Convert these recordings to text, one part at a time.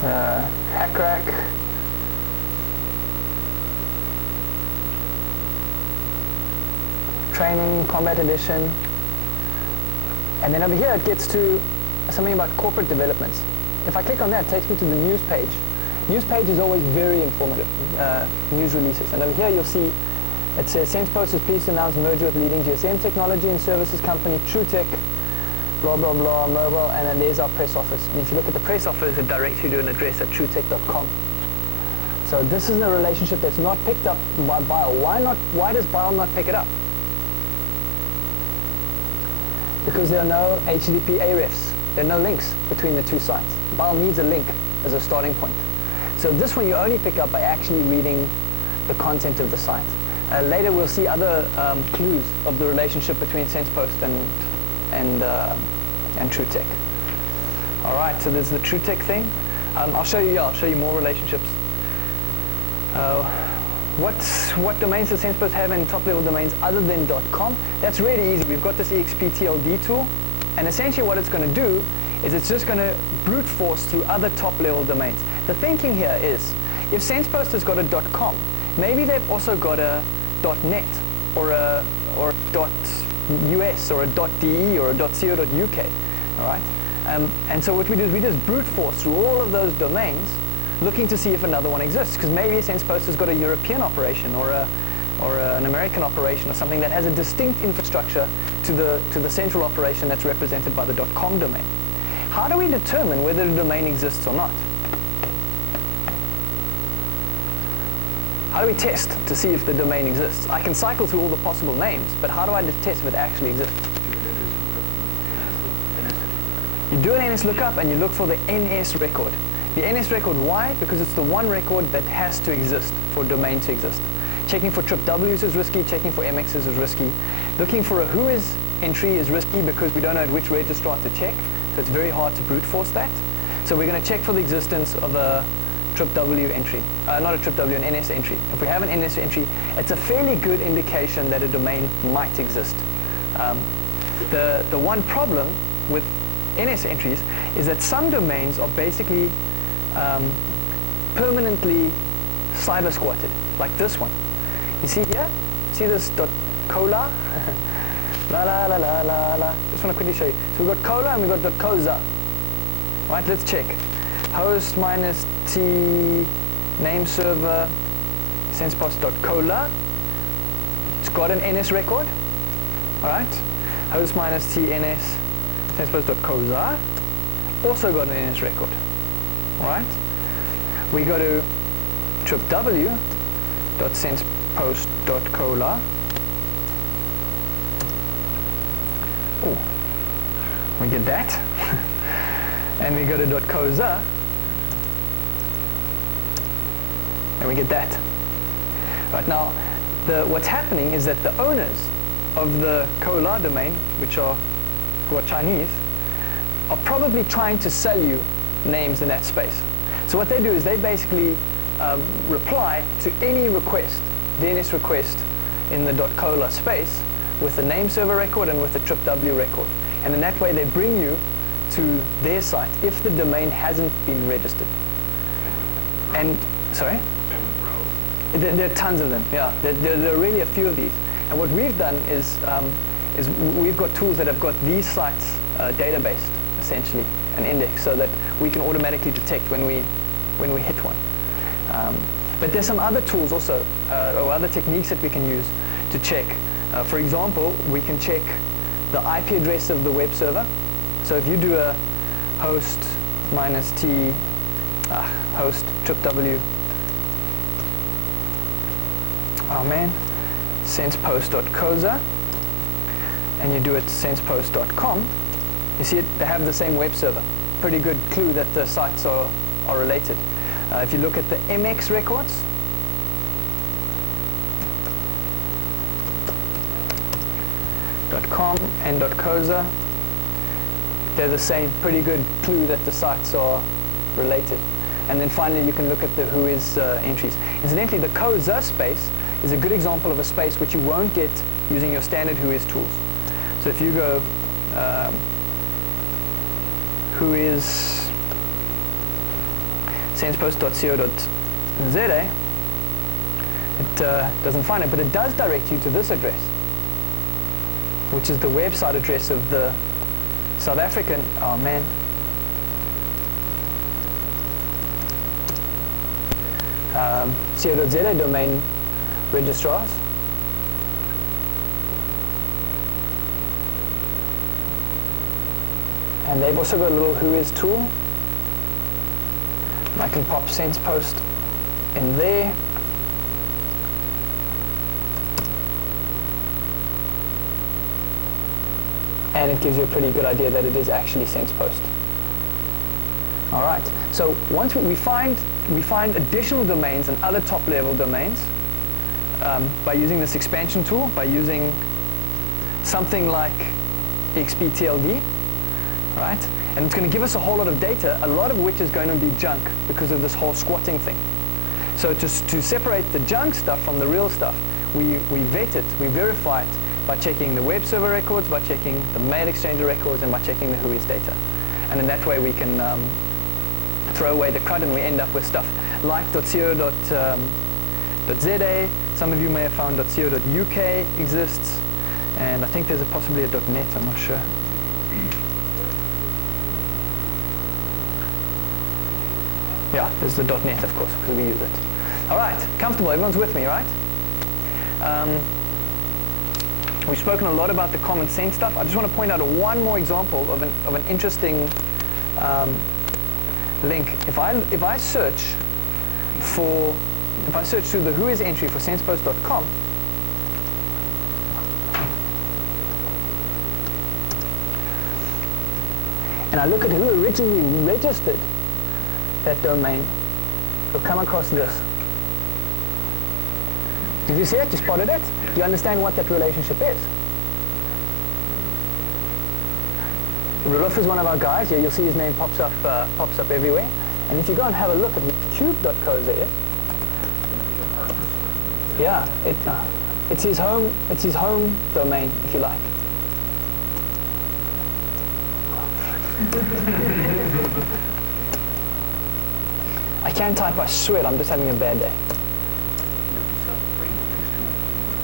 hack rack. Training, combat edition. And then over here it gets to something about corporate developments. If I click on that, it takes me to the news page. News page is always very informative, news releases. And over here you'll see it says Sensepost is pleased to announce merger with leading GSM technology and services company TrueTech, blah, blah, blah, mobile, and then there's our press office. And if you look at the press office, it directs you to an address at truetech.com. So this is a relationship that's not picked up by Bile. Why does Bile not pick it up? Because there are no HTTP arefs. There are no links between the two sites. Bile needs a link as a starting point. So this one you only pick up by actually reading the content of the site. Later we'll see other clues of the relationship between Sensepost and TrueTech. All right, so there's the TrueTech thing. I'll show you more relationships. What domains does Sensepost have in top-level domains other than .com? That's really easy. We've got this EXPTLD tool, and essentially what it's going to do is it's just going to brute force through other top-level domains. The thinking here is, if Sensepost has got a .com, maybe they've also got a .net or a .us or a .de or a .co.uk. All right, and so what we do is we just brute force through all of those domains, looking to see if another one exists, because maybe Sensepost has got a European operation or an American operation or something that has a distinct infrastructure to the central operation that's represented by the .com domain. How do we determine whether the domain exists or not? How do we test to see if the domain exists? I can cycle through all the possible names, but how do I test if it actually exists? You do an NS lookup and you look for the NS record. The NS record, why? Because it's the one record that has to exist for a domain to exist. Checking for trip W's is risky, checking for MX's is risky. Looking for a whois entry is risky because we don't know at which registrar to check, so it's very hard to brute force that. So we're going to check for the existence of a trip W entry, not a trip W, an NS entry. If we have an NS entry, it's a fairly good indication that a domain might exist. The one problem with NS entries is that some domains are basically permanently cyber squatted, like this one. You see here? See this .cola? La la la la la la. Just want to quickly show you. So we've got cola and we've got .coza. Right, let's check. Host minus T name server sensepost.cola. It's got an NS record. All right. Host minus T NS sensepost.coza. Also got an NS record. All right. We go to tripw.sensepost.cola. Oh, we get that. And we go to .coza. And we get that. Right now, what's happening is that the owners of the cola domain, who are Chinese, are probably trying to sell you names in that space. So what they do is they basically reply to any request, DNS request in the .cola space with the name server record and with the trip W record. And in that way they bring you to their site if the domain hasn't been registered. And, sorry? There are tons of them, yeah. There are really a few of these. And what we've done is we've got tools that have got these sites databased, essentially, an index, so that we can automatically detect when we hit one. But there's some other tools also, or other techniques that we can use to check. For example, we can check the IP address of the web server. So if you do a host minus T, host trip W, oh man, sensepost.coza, and you do it sensepost.com, you see they have the same web server. Pretty good clue that the sites are related. If you look at the MX records, .com and .coza, they're the same. Pretty good clue that the sites are related. And then finally you can look at the whois entries. Incidentally, the coza space is a good example of a space which you won't get using your standard whois tools. So if you go whois sensepost.co.za, it doesn't find it, but it does direct you to this address, which is the website address of the South African, oh man, co.za domain registrars. And they've also got a little Who Is tool. I can pop Sensepost in there. And it gives you a pretty good idea that it is actually Sensepost. All right. So once we find additional domains and other top-level domains by using this expansion tool, by using something like XPTLD, right? And it's going to give us a whole lot of data, a lot of which is going to be junk because of this whole squatting thing. So to separate the junk stuff from the real stuff, we vet it, we verify it by checking the web server records, by checking the mail exchanger records, and by checking the Whois data. And in that way we can throw away the crud and we end up with stuff like .co.za. Some of you may have found .co.uk exists, and I think there's possibly a .net, I'm not sure. Yeah, there's the .net, of course, because we use it. All right, comfortable, everyone's with me, right? We've spoken a lot about the common sense stuff. I just want to point out one more example of an interesting link. If I search through the Whois entry for sensepost.com, and I look at who originally registered that domain, you'll come across this. Did you see it? You spotted it? Do you understand what that relationship is? Rudolph is one of our guys. Yeah, you'll see his name pops up everywhere. And if you go and have a look at cube.co.za, yeah, it's his home domain, if you like. I can't type, I swear, I'm just having a bad day.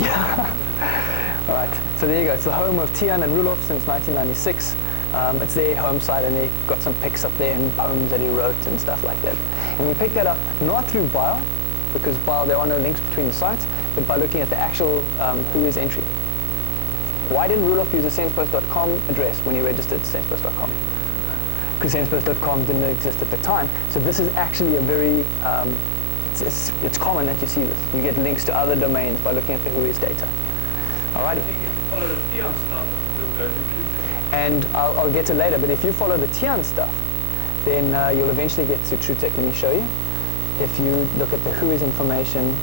Yeah. All right, so there you go. It's the home of Tian and Rudolph since 1996. It's their home site, and they've got some pics up there and poems that he wrote and stuff like that. And we picked that up not through Bile, because Bile, there are no links between the sites, but by looking at the actual Whois entry. Why didn't Rudolph use a sensepost.com address when he registered sensepost.com? Because sensepost.com didn't exist at the time. So this is actually a very, it's common that you see this. You get links to other domains by looking at the Whois data. Alrighty. If you follow the Tian stuff, we'll go to TrueTech. And I'll get to later, but if you follow the Tian stuff, then you'll eventually get to TrueTech. Let me show you. If you look at the Whois information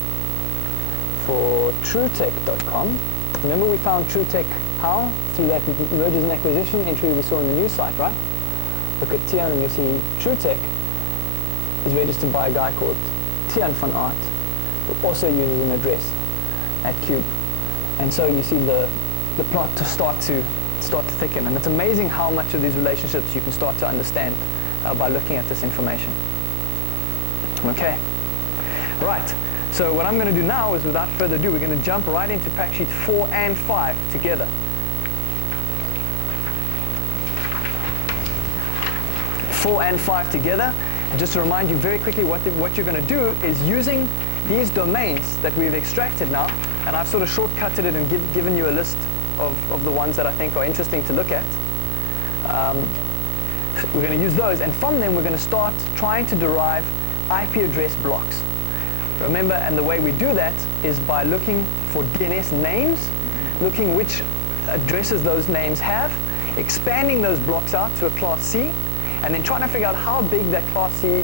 for TrueTech.com, remember we found TrueTech how? Through that mergers and acquisition entry we saw on the news site, right? Look at Tian and you'll see TrueTech is registered by a guy called Tian van Aert, who also uses an address at Cube. And so you see the plot to start to thicken. And it's amazing how much of these relationships you can start to understand by looking at this information. Okay. Right. So what I'm going to do now is, without further ado, we're going to jump right into fact sheets 4 and 5 together. 4 and 5 together. And just to remind you very quickly, what you're going to do is, using these domains that we've extracted now, and I've sort of shortcutted it and given you a list of the ones that I think are interesting to look at. We're going to use those, and from them we're going to start trying to derive IP address blocks. Remember, and the way we do that is by looking for DNS names, looking which addresses those names have, expanding those blocks out to a class C, and then trying to figure out how big that class C,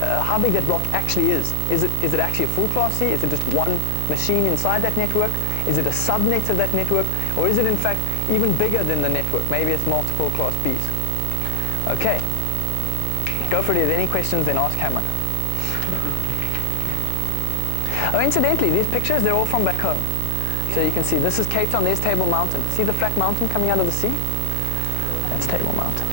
how big that block actually is. Is it actually a full class C? Is it just one machine inside that network? Is it a subnet of that network? Or is it in fact even bigger than the network? Maybe it's multiple class Bs. Okay. Go for it. If there are any questions, then ask Cameron. Oh, incidentally, these pictures, they're all from back home. So you can see this is Cape Town, there's Table Mountain. See the flat mountain coming out of the sea? That's Table Mountain.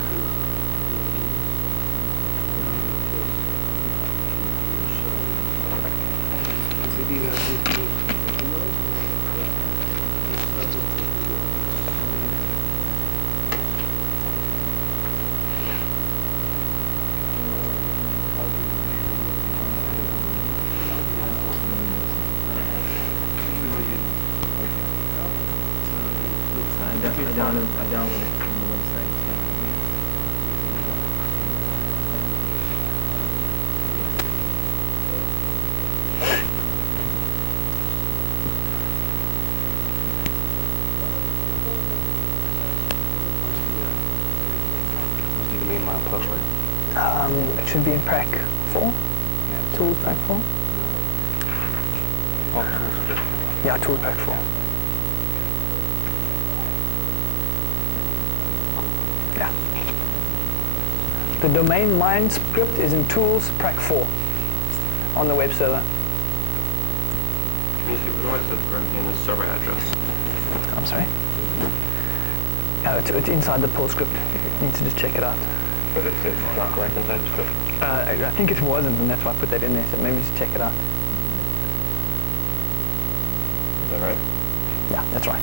be I fun. downloaded it from the website. What's the mainline post, right? It should be in Prac 4. Tools Prac 4. Oh, tools, okay. Yeah, Tools Prac 4. Yeah. The domain mine script is in Tools Prac 4 on the web server. Can you see what it says currently in the server address? I'm sorry. It's inside the pull script. You need to just check it out. But it's not correct inside the script? I think it wasn't, and that's why I put that in there. So maybe just check it out. Is that right? Yeah, that's right.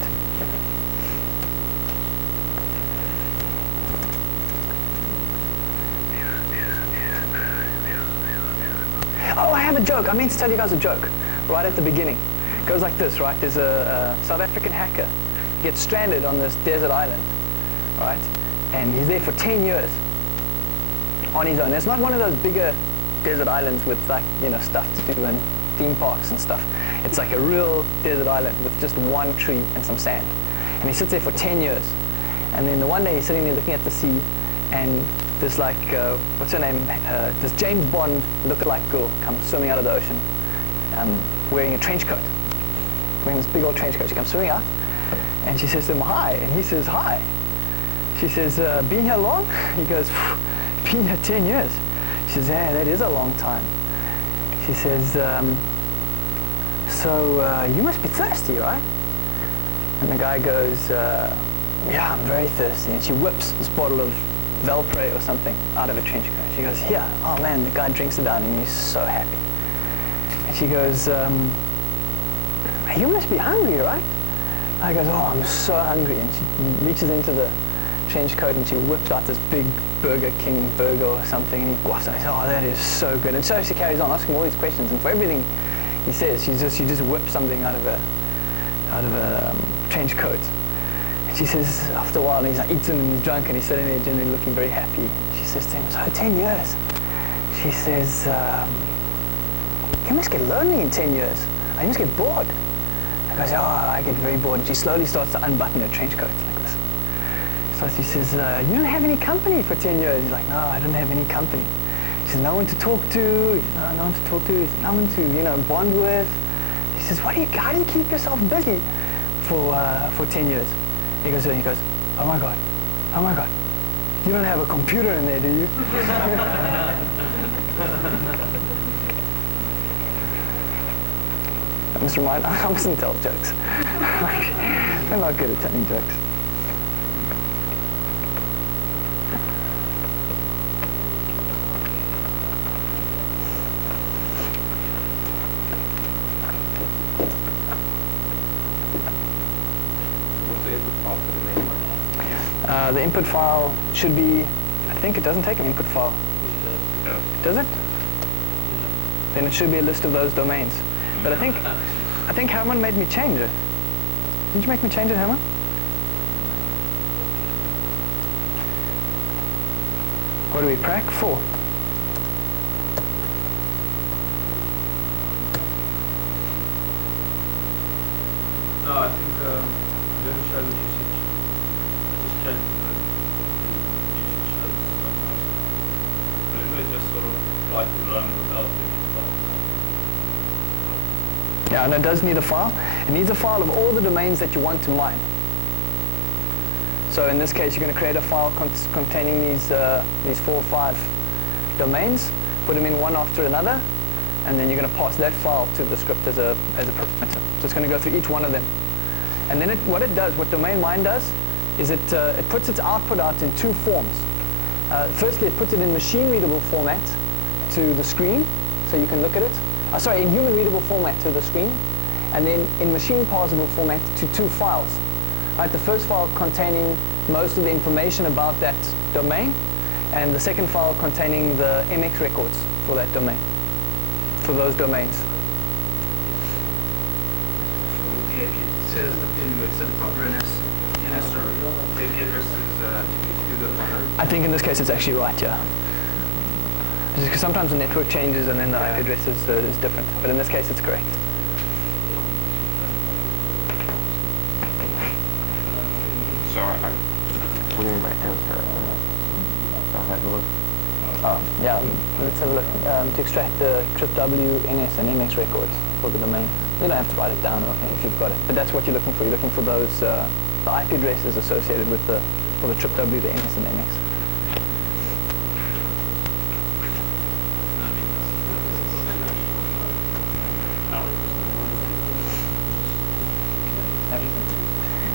Oh, I have a joke. I meant to tell you guys a joke right at the beginning. It goes like this, right? There's a South African hacker gets stranded on this desert island, right? And he's there for 10 years on his own. It's not one of those bigger desert islands with like, stuff to do and theme parks and stuff. It's like a real desert island with just one tree and some sand. And he sits there for 10 years. And then the one day he's sitting there looking at the sea, and this like, what's her name? This James Bond lookalike girl comes swimming out of the ocean, wearing a trench coat. Wearing this big old trench coat. She comes swimming out, and she says to him, hi. And he says, hi. She says, been here long? He goes, been here 10 years. She says, yeah, that is a long time. She says, so you must be thirsty, right? And the guy goes, yeah, I'm very thirsty. And she whips this bottle of Valpre or something out of a trench coat. She goes, here. Oh man, the guy drinks it down and he's so happy. And she goes, you must be hungry, right? And I goes, oh, I'm so hungry. And she reaches into the trench coat and she whips out this big Burger King burger or something, and he guaps it. I said, oh, that is so good. And so she carries on asking all these questions, and for everything he says, she just whips something out of a trench coat. And she says, after a while, he's like eating and he's drunk and he's sitting there generally looking very happy. She says to him, so 10 years. She says, you must get lonely in 10 years. You must get bored. He goes, oh, I get very bored. And she slowly starts to unbutton her trench coat like this. So she says, you don't have any company for 10 years. He's like, no, I don't have any company. She says, no one to talk to. He says, no one to talk to. He says, no one to, bond with. She says, how do you keep yourself busy for 10 years? He goes, oh my God, you don't have a computer in there, do you? I mustn't tell jokes. I'm not good at telling jokes. The input file should be, I think it doesn't take an input file. Yeah. Does it? Then it should be a list of those domains. But I think Herman made me change it. Did you make me change it, Herman? What do we prac? 4. No, I think you didn't show the usage. I just changed the usage shows sometimes. But it just sort of try to run without any files. Yeah, and it does need a file. It needs a file of all the domains that you want to mine. So in this case, you're going to create a file containing these 4 or 5 domains, put them in one after another, and then you're going to pass that file to the script as a parameter. So it's going to go through each one of them. And then what domain mine does, is it puts its output out in 2 forms. Firstly, it puts it in machine-readable format to the screen, so you can look at it. In human-readable format to the screen, and then in machine-parsable format to 2 files. Right, the first file containing most of the information about that domain, and the second file containing the MX records for that domain, for those domains. So it says the top runners, you Yes, sir. The IP address is 252.100. I think in this case it's actually right, yeah. Just because sometimes the network changes and then the IP address is different, but in this case it's correct. So what do you mean by answer? So I had to look. Oh, yeah, let's have a look. To extract the trip W, NS, and MX records for the domain. You don't have to write it down or anything if you've got it, but that's what you're looking for. You're looking for those, the IP addresses associated with for the trip W, the NS, and the MX.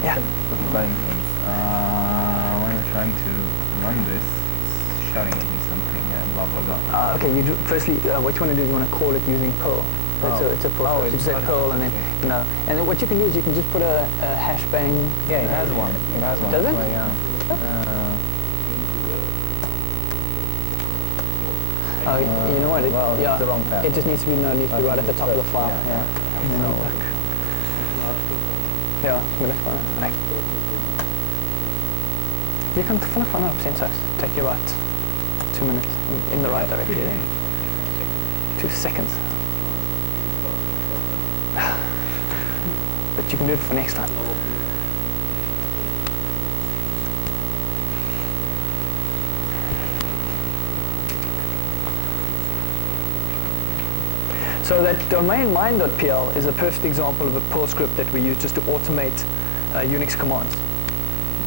Yeah. Playing games. When you're trying to run this, it's shouting at me something, blah blah blah. Okay, firstly, what you want to do is you want to call it using Perl. It's a Perl script. You just say Perl and then, and then what you can do is you can just put a hash bang. Yeah, it has one. It has one. Does it? Well, yeah. You know what? It's the wrong path. It just needs to be right at the top of the file. Yeah. And then it'll work. Ja, men det är fan. Nej. You can find 100% sucks. Take you about 2 minutes in the right direction. 2 seconds. But you can do it for next time. So that domain mine.pl is a perfect example of a Perl script that we use just to automate Unix commands.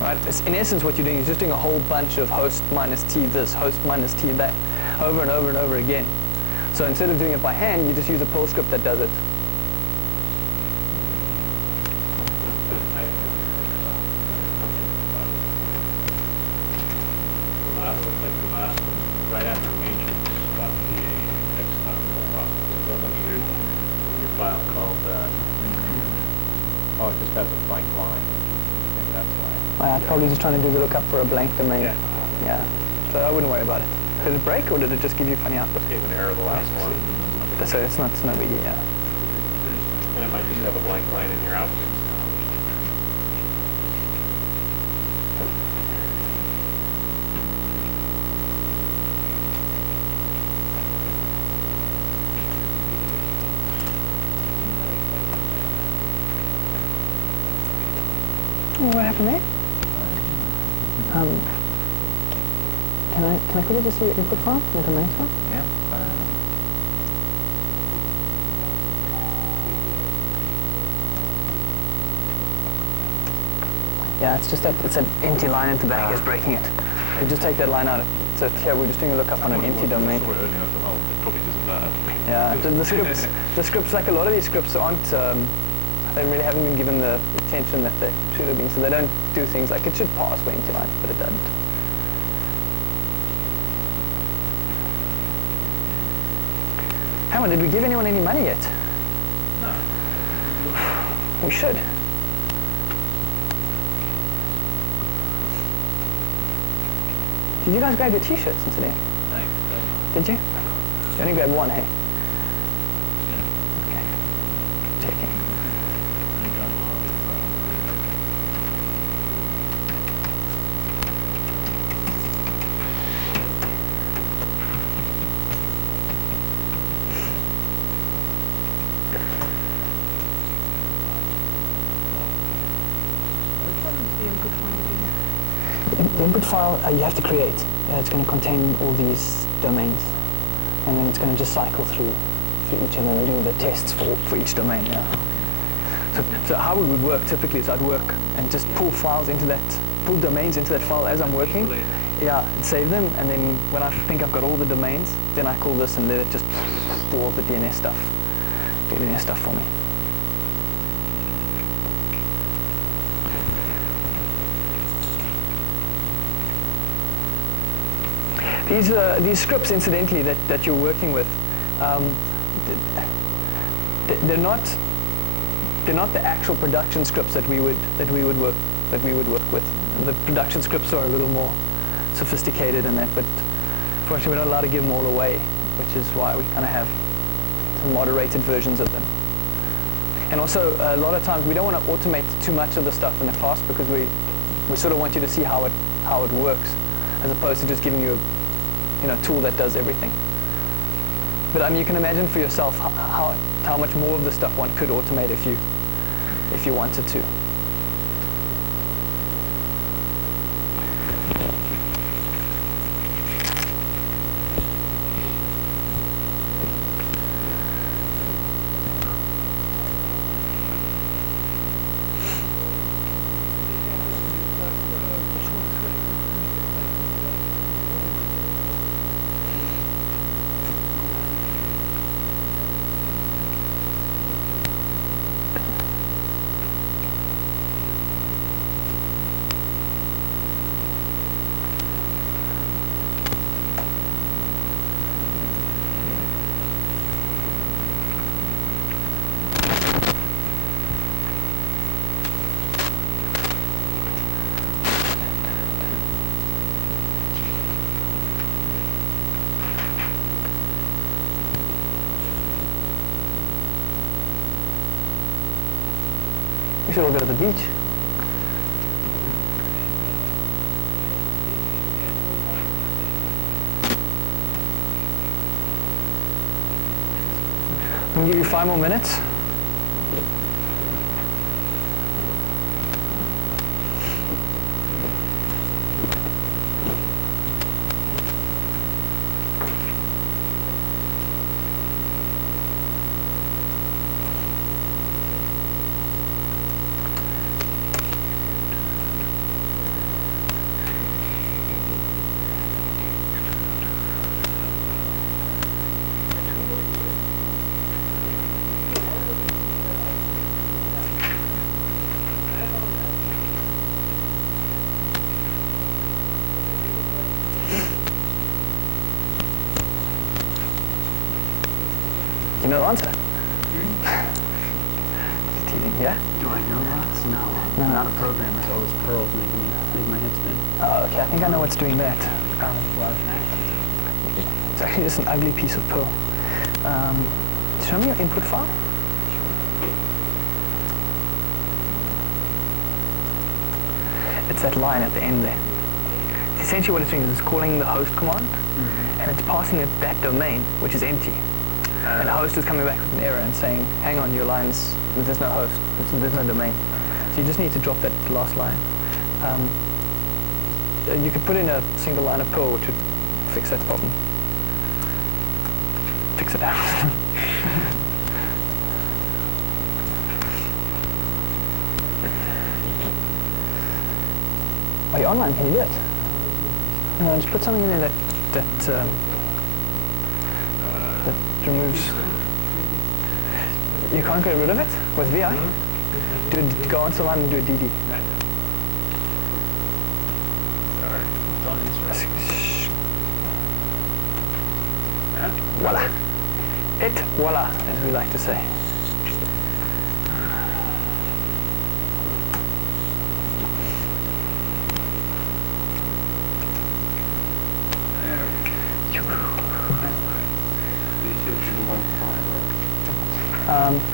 Right? In essence, what you're doing is just doing a whole bunch of host minus t this, host minus t that, over and over and over again. So instead of doing it by hand, you just use a Perl script that does it. Right after matrix about the next file called Oh, it just has a blank line. I think that's why. I'm probably just trying to do the lookup for a blank domain. Yeah. So I wouldn't worry about it. Did it break or did it just give you funny output? gave an error the last one. So it's no biggie, yeah. And it might just have a blank line in your output. What happened there? Can I quickly just see your input file, your domain file? Yeah. Yeah, it's just that it's an empty line at the back is breaking it. You just take that line out. So here we're just doing a lookup on an empty domain. It probably doesn't matter. Yeah, the scripts, like a lot of these scripts aren't, they really haven't been given the attention that they should have been. So they don't do things like it should pass for empty lines, but it doesn't. Hammer, did we give anyone any money yet? No. We should. Did you guys grab your t-shirts incidentally? Did you? You only grabbed one, hey? Okay. Checking. The input file you have to create. It's going to contain all these domains, and then it's going to just cycle through each of them and do the tests for each domain. Yeah. So how we would work typically is I'd work and just pull domains into that file as I'm working. Yeah, save them, and then when I think I've got all the domains, then I call this and let it just do all the DNS stuff for me. These scripts, incidentally, that you're working with, they're not the actual production scripts that we would work with. The production scripts are a little more sophisticated in that, but fortunately we're not allowed to give them all away, which is why we kind of have some moderated versions of them. And also, a lot of times we don't want to automate too much of the stuff in the class because we We sort of want you to see how it works, as opposed to just giving you a tool that does everything. But I mean, you can imagine for yourself how much more of the stuff one could automate if you wanted to. We should all go to the beach. I'm going to give you 5 more minutes. You know the answer? Just teasing, yeah? Do I know lots? No. I'm not a programmer. It's all those pearls make my head spin. Oh, okay, I think I know what's doing that. It's actually just an ugly piece of pearl. Show me your input file. It's that line at the end there. Essentially what it's doing is it's calling the host command, and it's passing it that domain, which is empty. And the host is coming back with an error and saying, hang on, your lines, there's no host, there's no domain. So you just need to drop that last line. You could put in a single line of Perl, which would fix that problem. Fix it out. Are you online? Can you do it? No, just put something in there that removes. You can't get rid of it with VI? Go onto the line and do a DD. Voila. Voila, as we like to say.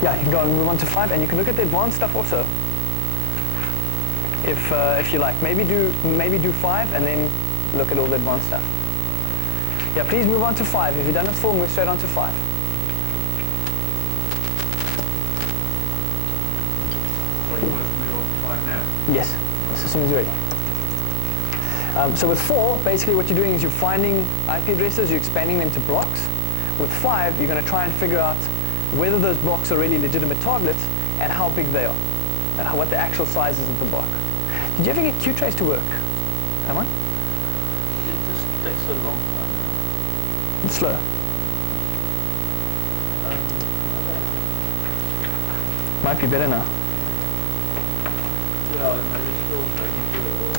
Yeah, you can go and move on to 5, and you can look at the advanced stuff also, if you like. Maybe do 5, and then look at all the advanced stuff. Yeah, please move on to 5. If you've done it 4, move straight on to 5. Sorry, you want us to move on to 5 now? Yes, as soon as you're ready. So with 4, basically what you're doing is you're finding IP addresses, you're expanding them to blocks. With 5, you're going to try and figure out whether those blocks are really legitimate targets and how big they are, and what the actual size is of the block. Did you ever get QTrace to work? Come on? It just takes a long time. It's slow. Might be better now. Yeah, maybe still making it all.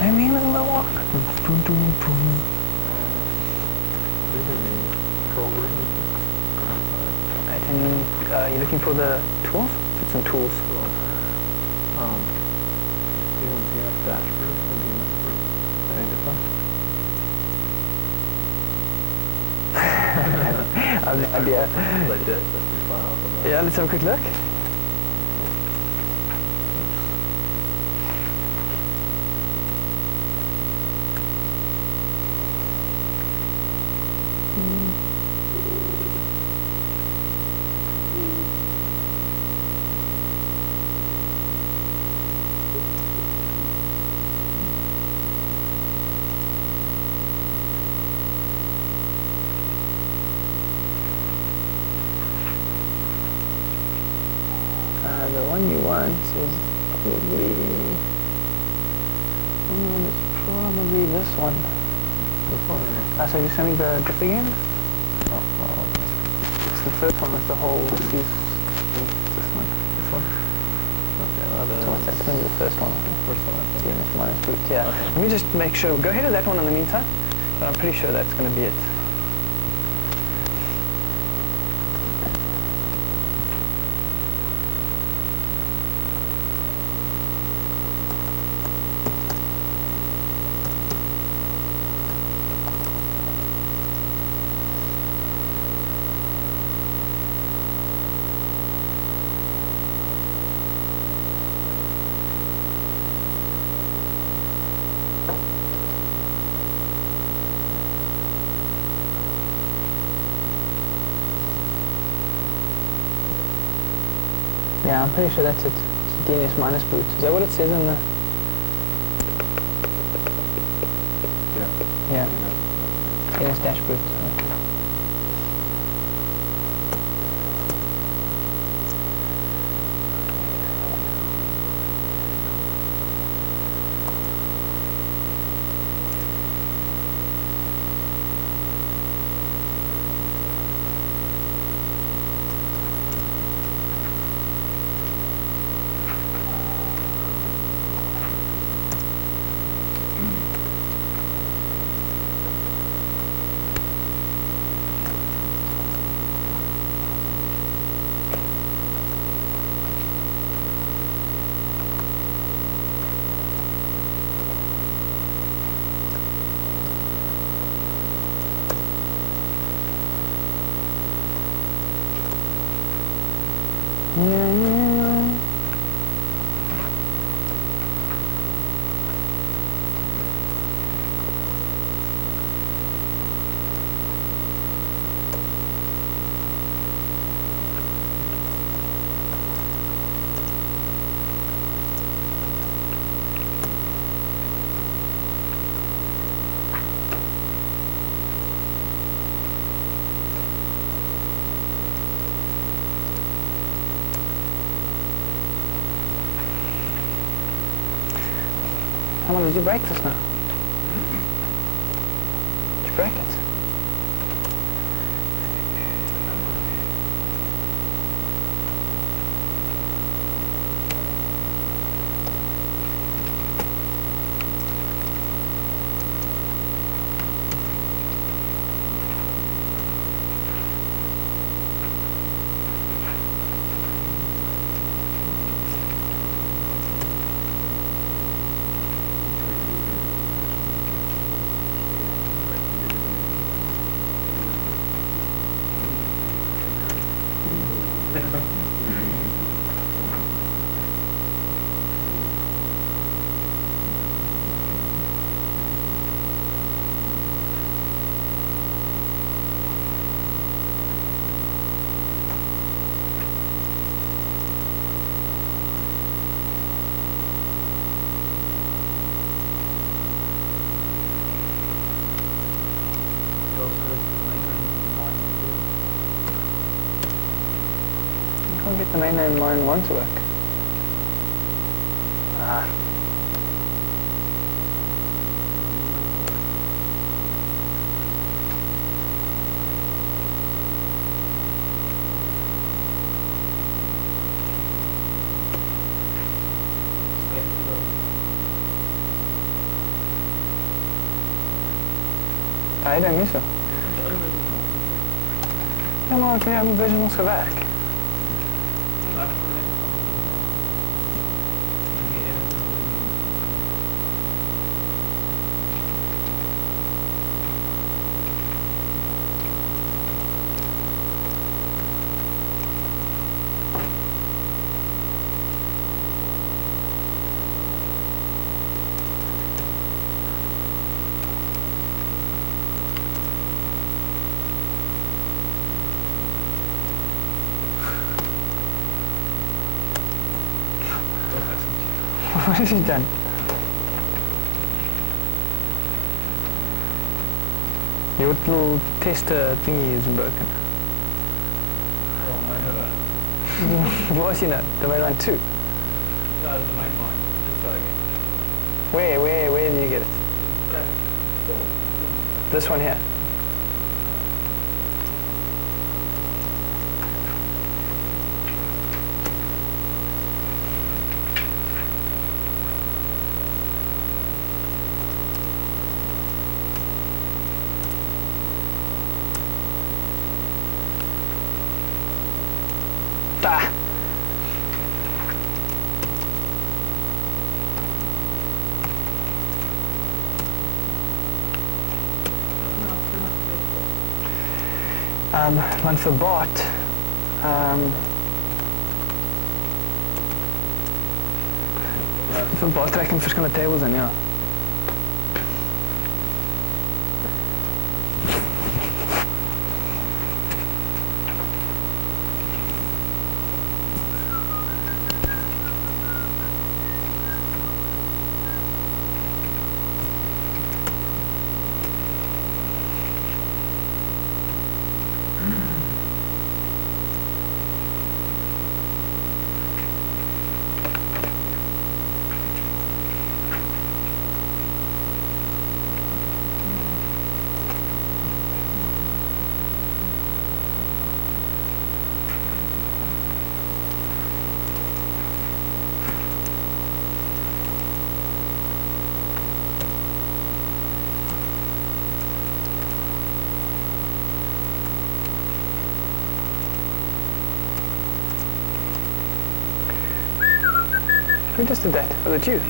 I mean, in the walk. Right, and you're looking for the tools? It's some tools. I have no idea. Yeah, let's have a quick look. The one you want is probably this one. So you're sending the diff again? It's the first one with the whole fuse. This one. This one? Okay, So what's that? It's going to be the first one. First one, I think. Yeah, it's minus boot. Yeah. Okay. Let me just make sure. Go ahead with that one in the meantime. But I'm pretty sure that's going to be it. Yeah, I'm pretty sure that's it. It's DNS minus boot. Is that what it says in the... Yeah. DNS dash boot. Okay. Yeah. How much did you break this now? Did you break it? I can't get the mainline line 1 to work. Ah. Nee, denk niet zo. Ja, maar kun jij een beetje ons gewerkt? What has he done? Your little tester thingy is broken. Oh, I know that. What was you know? Domain line 2. No, the main one. Just try again. Where did you get it? This one here. Ah. One for bot. For bot trek in verschillende tables in, ja. Who just did that? Was it you?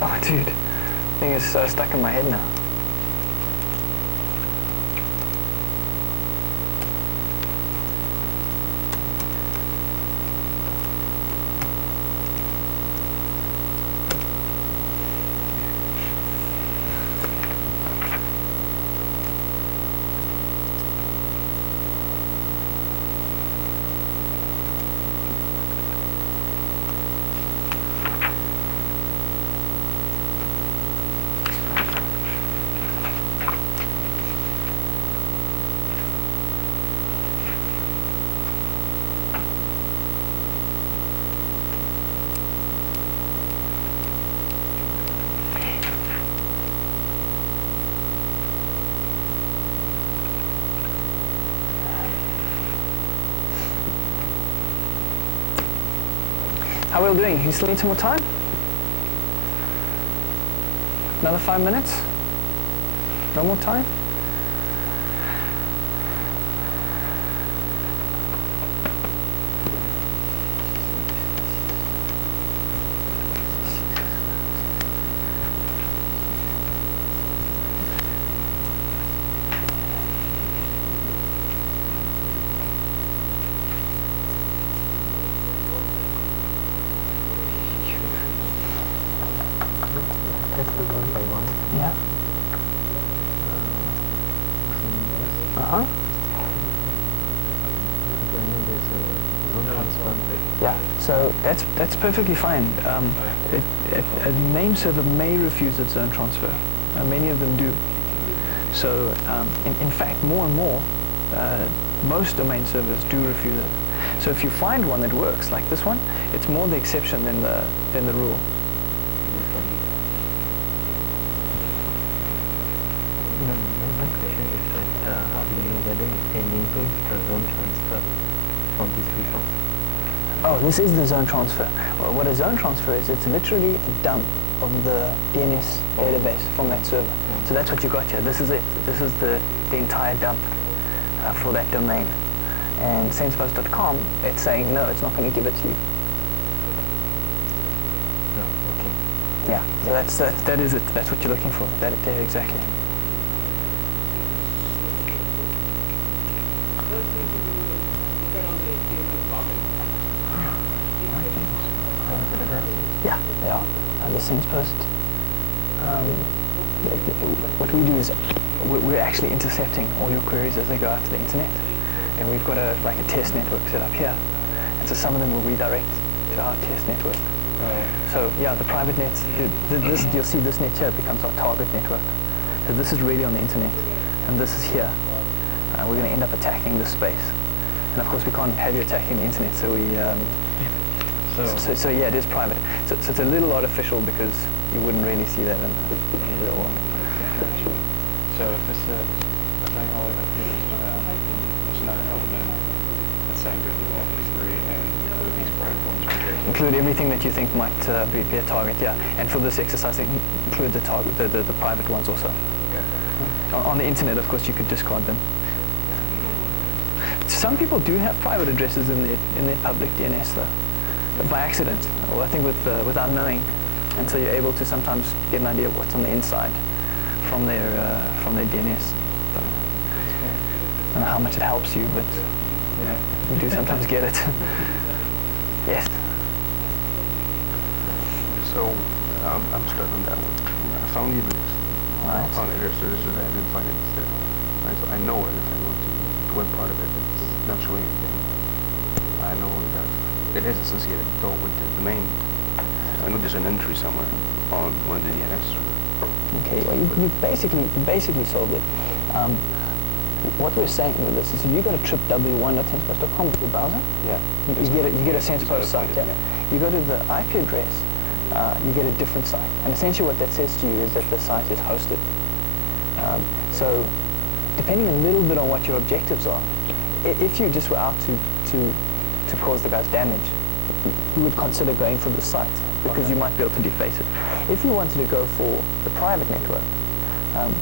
Oh, dude. Thing is so stuck in my head now. How are we all doing? You still need some more time? Another 5 minutes? No more time? Yeah. Uh-huh. Yeah, so that's perfectly fine. A name server may refuse its zone transfer. Many of them do. So in fact, more and more, most domain servers do refuse it. So if you find one that works, like this one, it's more the exception than the rule. My question is that how do you know whether enable the zone transfer from this resource. Oh, this is the zone transfer. Well, what a zone transfer is, it's literally a dump of the DNS database from that server. So that's what you got here. This is it. This is the entire dump for that domain. And sensepost.com, it's saying no, it's not going to give it to you. No, okay. Yeah, so that is it. That's what you're looking for. That there exactly. Yeah, they are. The Sensepost. What we do is we're actually intercepting all your queries as they go out to the internet, and we've got a test network set up here, and so some of them will redirect to our test network. So yeah, the private nets. You'll see this net here becomes our target network. So this is really on the internet, and this is here. We're going to end up attacking this space, and of course we can't have you attacking the internet, so we. So yeah, it is private. So it's a little artificial because you wouldn't really see that in the real world. So if this is a thing all over here, it's not relevant, let's say go to Office 3 and include these private ones right here. Include everything that you think might be a target, yeah. And for this exercise, include the target, the private ones also. Okay. On the internet, of course, you could discard them. Some people do have private addresses in their public DNS though. By accident, or I think without knowing, and so you're able to sometimes get an idea of what's on the inside from their DNS. So, I don't know how much it helps you, but Yeah. you do sometimes get it. Yes. So I'm stuck on that one. I found the address. Right. I found the address, so I didn't find it instead. Right, so I know it if I go to the web part of it, it's not showing anything. I know that it is associated though with the domain. I know there's an entry somewhere on one of the DNS server. Okay. Well, you basically solved it. What we're saying with this is, if you go to www.sensepost.com with your browser, Yeah. you get a Sensepost site. Yeah. You go to the IP address, you get a different site, and essentially what that says to you is that the site is hosted. So, depending a little bit on what your objectives are, if you just were out to cause the guy's damage, you would consider going for the site because you might be able to deface it. If you wanted to go for the private network,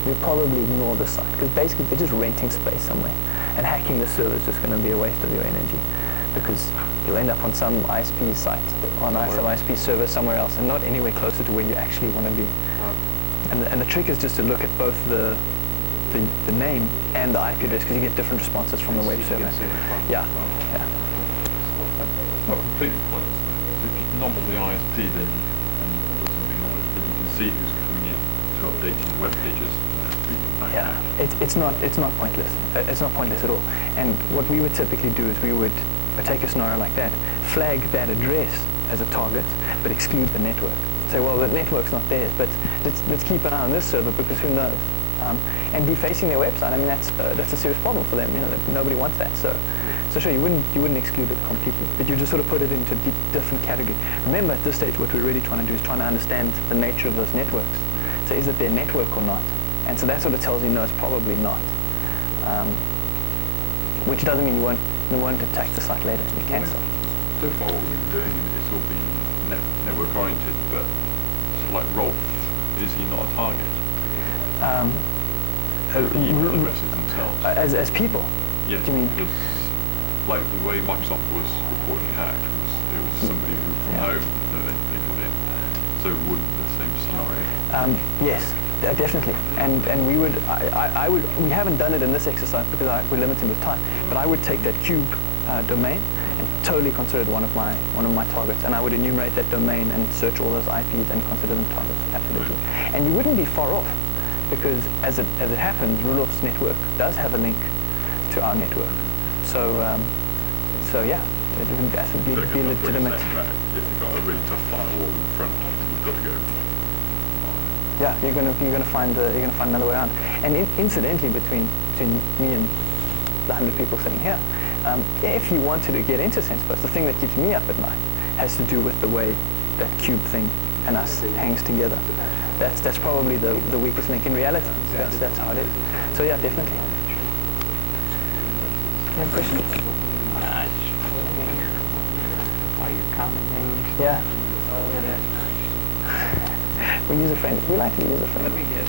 you'd probably ignore the site because basically they're just renting space somewhere, and hacking the server is just going to be a waste of your energy because you'll end up on some ISP site, on some ISP server somewhere else, and not anywhere closer to where you actually want to be. And the trick is just to look at both the name and the IP address because you get different responses from the web server. Yeah. Yeah. Not completely pointless though, because if you can enable the ISP, then and put something on it, then you can see who's coming in to updating the web pages. Yeah, it's not pointless. It's not pointless at all. And what we would typically do is we would take a scenario like that, flag that address as a target, but exclude the network. Say, well, the network's not theirs, but let's keep an eye on this server because who knows? And defacing their website, I mean, that's a serious problem for them. You know, nobody wants that. So sure, you wouldn't exclude it completely, but you just sort of put it into different category. Remember, at this stage, what we're really trying to do is trying to understand the nature of those networks. So is it their network or not? And so that sort of tells you, no, it's probably not. Which doesn't mean you won't attack the site later. You can still. So far, what we've been doing is all been network oriented, but so like Rolf, is he not a target? Email addresses themselves. As people. Yes. Do you mean? Because like the way Microsoft was reportedly hacked it was somebody who from home they got in. So wouldn't the same scenario? Yes, definitely. And we would we haven't done it in this exercise because we're limited with time. But I would take that cube domain and totally consider it one of my targets, and I would enumerate that domain and search all those IPs and consider them targets. Absolutely. And you wouldn't be far off because as it happens, Rudolph's network does have a link to our network. So yeah, it would definitely be legitimate. If you've got a really tough firewall in the front, you've got to go. Yeah, you're gonna find another way around. And incidentally, between me and the 100 people sitting here, if you wanted to get into Sensepost, the thing that keeps me up at night has to do with the way that cube thing and us hangs together. That's probably the weakest link in reality. That's how it is. So yeah, definitely. impression? All your common names. Yeah. We're user friendly. We like to be user Let friendly. me guess.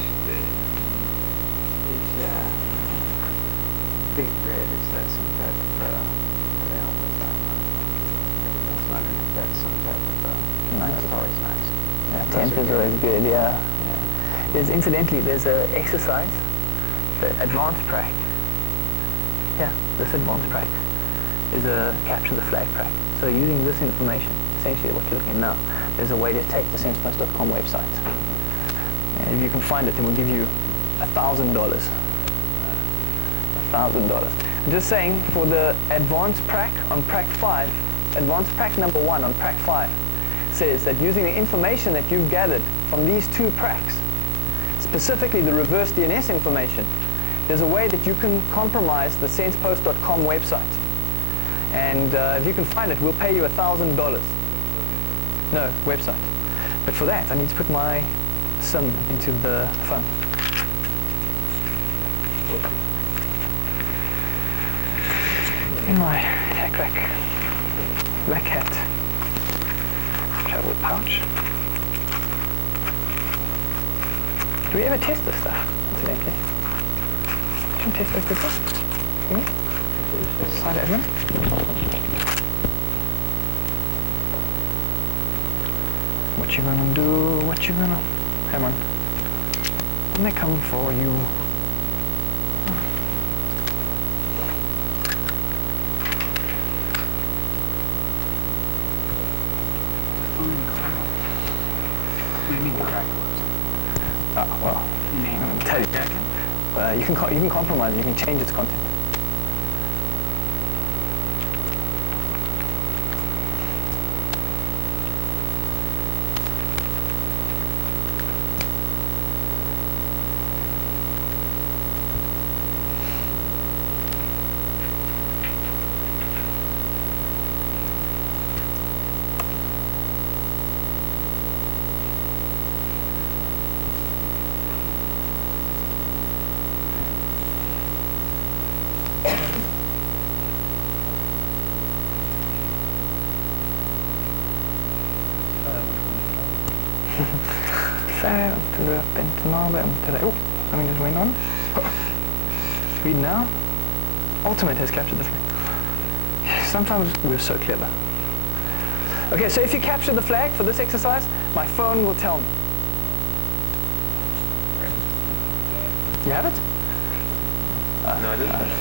Big red, is that some type of, what the hell was that? I was wondering if that's some type of, Nice. that's always nice. Yeah, Those temp are is good. always good, yeah. Incidentally, there's an exercise, the advanced prac. Yeah, this advanced prac is a capture the flag prac. So using this information, essentially what you're looking at now, there's a way to take the sensepost.com website. And if you can find it, then we'll give you $1,000. $1,000. I'm just saying, for the advanced prac on prac 5, advanced prac number 1 on prac 5 says that using the information that you've gathered from these two pracs, specifically the reverse DNS information, there's a way that you can compromise the sensepost.com website. And if you can find it, we'll pay you $1,000. No, website. But for that, I need to put my SIM into the phone. In my hack rack, black hat, travel pouch. Do we ever test this stuff, incidentally? Should we test this before? Side admin. What you gonna do? What you gonna... Hang on. I'm gonna come for you. What do you mean crack was? Well, I'll tell you. You can compromise it. You can change its content. Fair to the Bentonaba today. Oh, something just went on. Read now. Ultimate has captured the flag. Sometimes we're so clever. Okay, so if you capture the flag for this exercise, my phone will tell me. You have it? No, I didn't.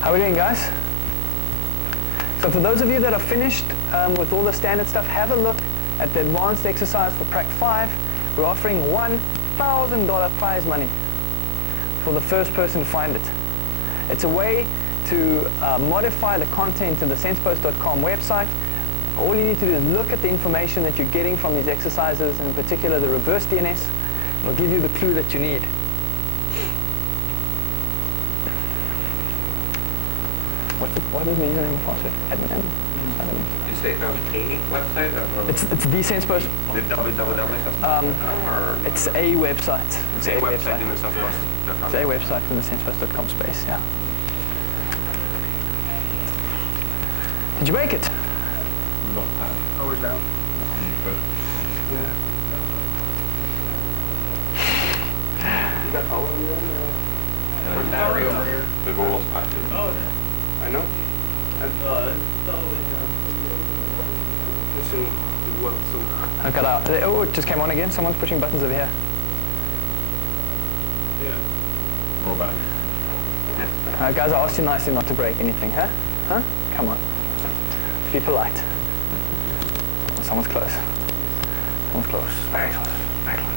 How are we doing, guys? So for those of you that are finished with all the standard stuff, have a look at the advanced exercise for Prac 5. We're offering $1,000 prize money for the first person to find it. It's a way to modify the content of the sensepost.com website. All you need to do is look at the information that you're getting from these exercises, in particular the reverse DNS. It'll give you the clue that you need. What is the username and password? Admin. You say that was a website? Or It's the Sensepost. the www stuff? Or It's a website. it's a website in the Sensepost.com? It's a website in the sensepost.com space, yeah. Did you make it? Hours down. You got all of them? Battery over here. They've all lost package. Oh, I know. Missing well, so I got out. Oh, it just came on again. Someone's pushing buttons over here. Roll back. Guys, I asked you nicely not to break anything, huh? Huh? Come on. Be polite. Someone's close. Someone's close. Very close. Very close.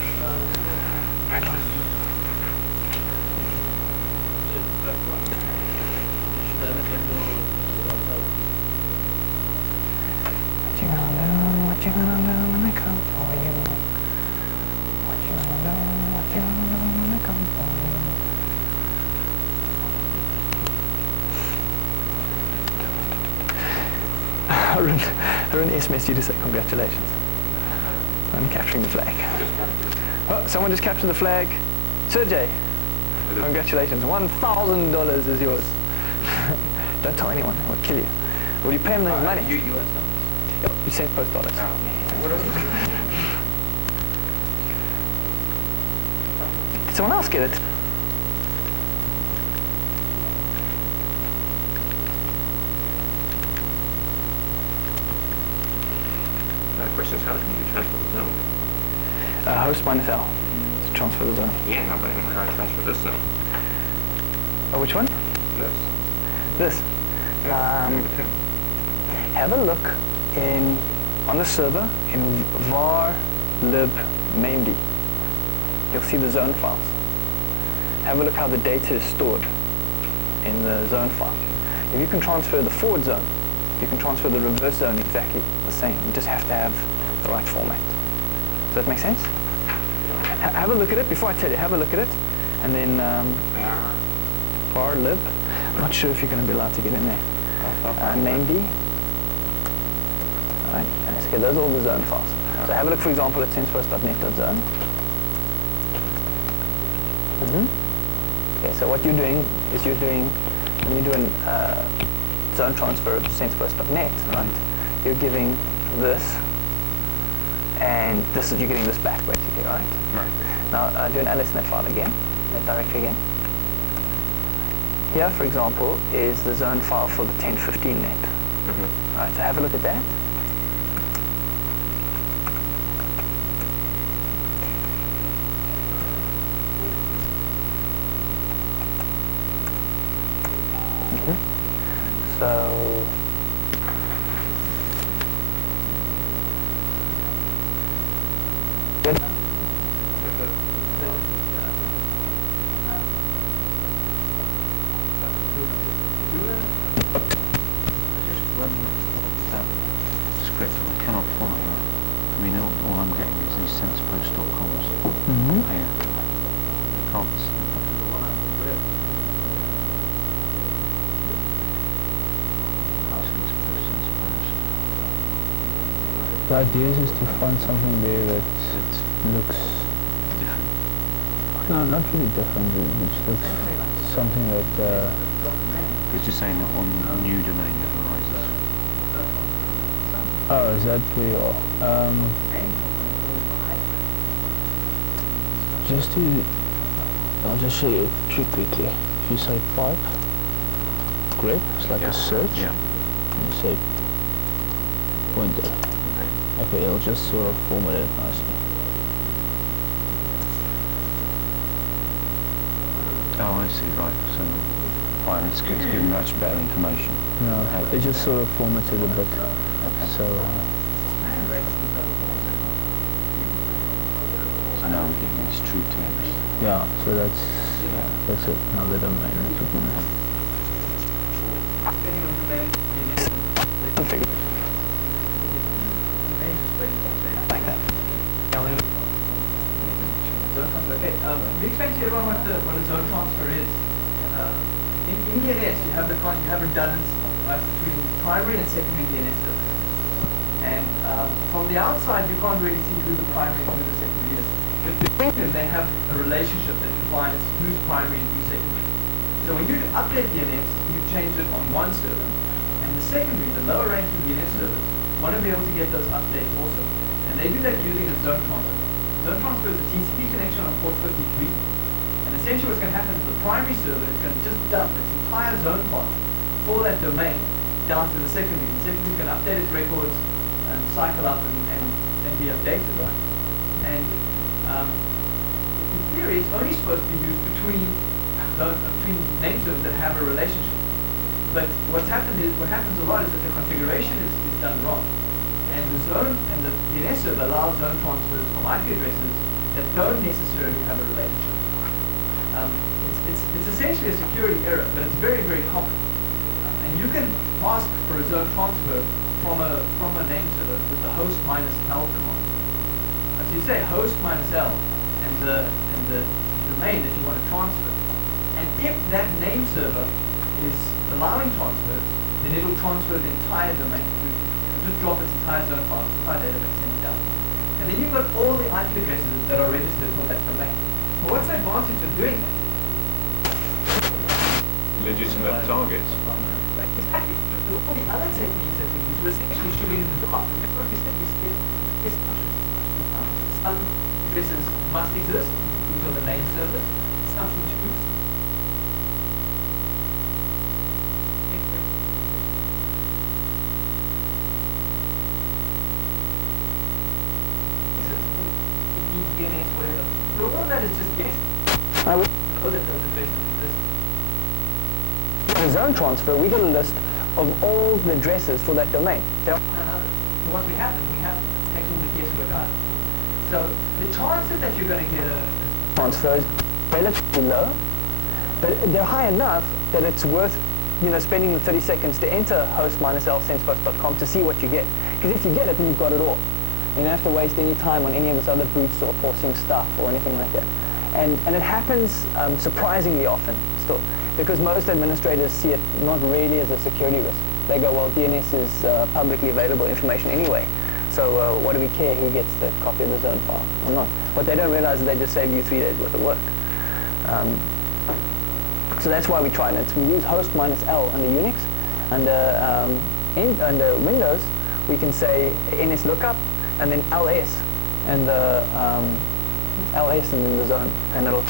Very close. What you gonna do? What you gonna do when they come for you? What you gonna do? What you gonna do when they come for you? I wrote an SMS to you to say congratulations on capturing the flag. Oh, someone just captured the flag. Sergey, congratulations. $1,000 is yours. Don't tell anyone, I'll kill you. Will you pay him the money? US dollars. Yep, you Sensepost dollars. Did someone else get it? Questions, how do you transfer the zone? Host minus L to transfer the zone. Yeah, how about how I transfer this zone? Oh, which one? This. This. Number 2. Have a look on the server in var lib maind. You'll see the zone files. Have a look how the data is stored in the zone file. If you can transfer the forward zone, you can transfer the reverse zone exactly the same. You just have to have the right format. Does that make sense? Have a look at it before I tell you. Have a look at it, and then var lib. I'm not sure if you're going to be allowed to get in there. Maind. Alright, okay, those are all the zone files. So have a look, for example, at sensepost.net.zone. Okay, so what you're doing is when you do a zone transfer to sensepost.net, right? You're giving this, and you're getting this back, basically, right? Right. Now do an LSNet file again, net directory again. Here, for example, is the zone file for the 1015 net. All right, so have a look at that. So good. Script, I cannot find it. I mean, all I'm getting is these sensepost.coms. Here. Can't. The idea is to find something there that looks different. No, not really different, which looks something that It's just saying that on new domain that arises. oh, is that where you are? I'll just show you a trick quickly. If you say pipe, grep, it's like a search. Yeah. And you say pointer. Okay, it'll just sort of format it nicely. Oh, I see, right. So, fine, it's giving much better information. No, Okay. it just sort of formatted a bit. Okay. So, So now we're getting this true text. yeah, so that's another domain. That's what we meant. Configure. Like that. Okay, let me explain to everyone what a zone transfer is. In DNS, you have redundancy, right, between primary and secondary DNS servers. And from the outside, you can't really see who the primary and who the secondary is. But between them, they have a relationship that defines who's primary and who's secondary. So when you update DNS, you change it on one server, and the secondary, the lower ranking DNS servers, want to be able to get those updates also. And they do that using a zone transfer. Zone transfer is a TCP connection on port 53, and essentially what's going to happen is the primary server is going to just dump its entire zone path for that domain down to the secondary. The secondary is going to update its records and cycle up and be updated, right? And in theory, it's only supposed to be used between name servers that have a relationship. But what happens a lot is that the configuration is done wrong. And the zone and the DNS server allows zone transfers from IP addresses that don't necessarily have a relationship. It's essentially a security error, but it's very, very common. And you can ask for a zone transfer from a name server with the host minus L command. So you say host minus L and the domain that you want to transfer. And if that name server is allowing transfers, then it'll transfer the entire domain through just drop its entire zone file, its entire database, send it down. And then you've got all the IP addresses that are registered for that domain. But what's the advantage of doing that? Legitimate targets. Exactly. So all the other techniques that we use, we're essentially shooting in the dark. Remember we said some addresses must exist. These are the main servers. Some should choose. DNS, whatever. So all that is just guessing. I would Know that those addresses exist. the zone transfer, we get a list of all the addresses for that domain. There are And others. So once we have them, takes all the guesswork out. So the chances that you're going to get a transfers relatively low, but they're high enough that it's worth, spending the 30 seconds to enter host-l sensepost.com to see what you get. Because if you get it, then you've got it all. You don't have to waste any time on any of this other boots or forcing stuff or anything like that. And it happens surprisingly often still, because most administrators see it not really as a security risk. They go, well, DNS is publicly available information anyway, so what do we care who gets the copy of the zone file or not? What they don't realize is they just saved you 3 days worth of work. So that's why we try it. We use host -l under Unix. Under Windows, we can say ns lookup and then ls and the ls and then the zone, and it'll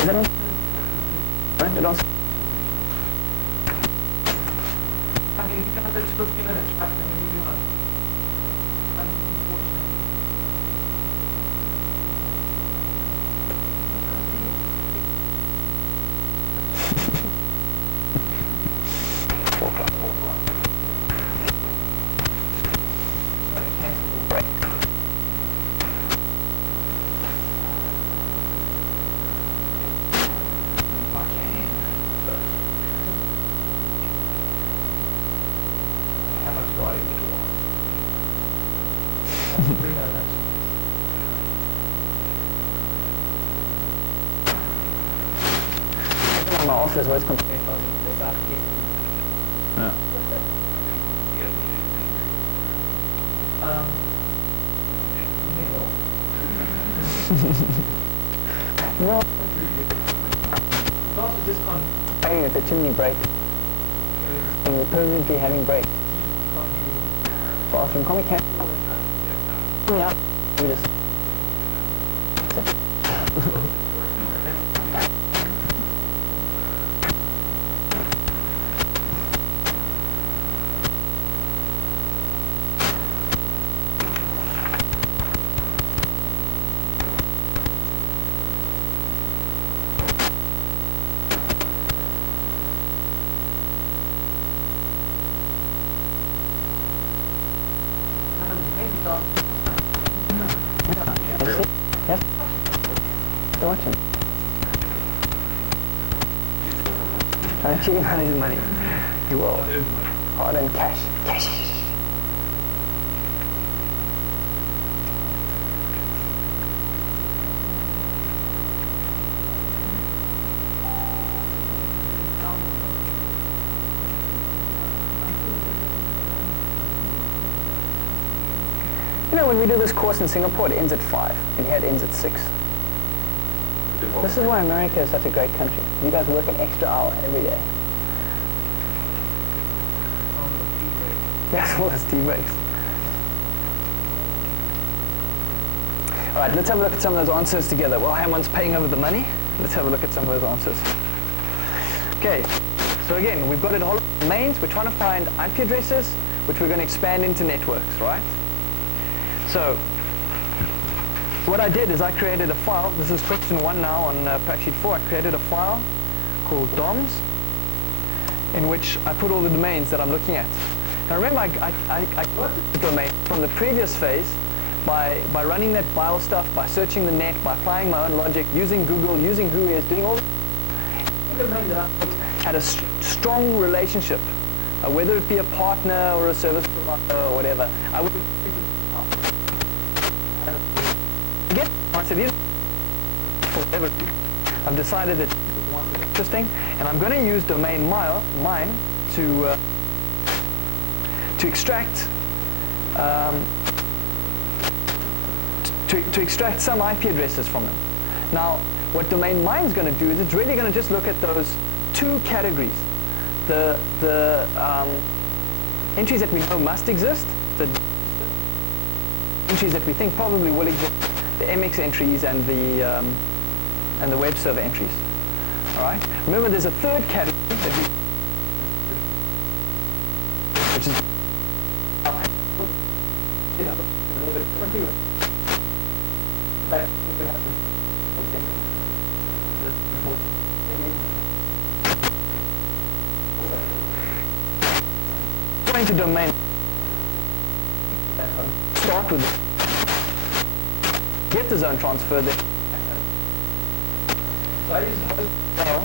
Is that on? Right, it on? I mean, if you can have those 50 minutes, right, then we'll give you one. My office where it's complete. Yeah. No, It's also just on saying that the chimney break. And we're permanently having breaks. Bathroom, can we cancel? Yeah. We just. Yes. Don't watch him. Trying to cheat him out of his money. He will. Hard and cash. Cash. When we do this course in Singapore, it ends at 5, and here it ends at 6. This is why America is such a great country. You guys work an extra hour every day. Yes, all those tea breaks. All right, let's have a look at some of those answers together. While Hammond's paying over the money, let's have a look at some of those answers. Okay, so again, we've got it all domains. We're trying to find IP addresses, which we're going to expand into networks, right? So, what I did is I created a file. This is question 1 now on fact sheet 4. I created a file called DOMS, in which I put all the domains that I'm looking at. Now remember, I got the domain from the previous phase by running that bile stuff, by searching the net, by applying my own logic, using Google, using Whois, doing all the domain that I had a strong relationship, whether it be a partner or a service provider or whatever. I would get these for whatever. I've decided that one is interesting, and I'm going to use domain mine to extract to extract some IP addresses from them. Now, what domain mine is going to do is it's really going to just look at those two categories: the entries that we know must exist, the entries that we think probably will exist, the MX entries and the web server entries. All right. Remember, there's a third category that which is going to domain. Start with get the zone transfer there. So I use host mail.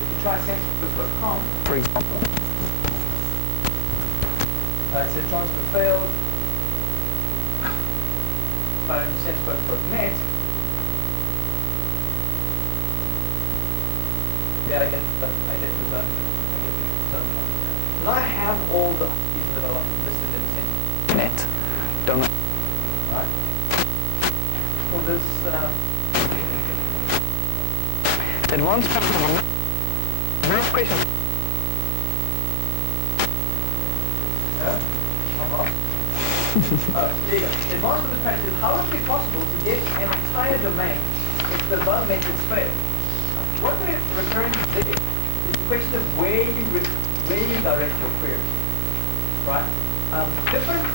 If you try sensepost.com, For example. it says transfer failed. If I use sensepost.net, yeah, I get the zone. And I have all the IPs that are listed in the sense. Net. Domain. Right? For this, Advanced Great question. yeah, I'm lost. There you go. The advanced of this practice is how would it be possible to get an entire domain if the above methods fail? What we're referring to there is the question of where you direct your queries, right? Different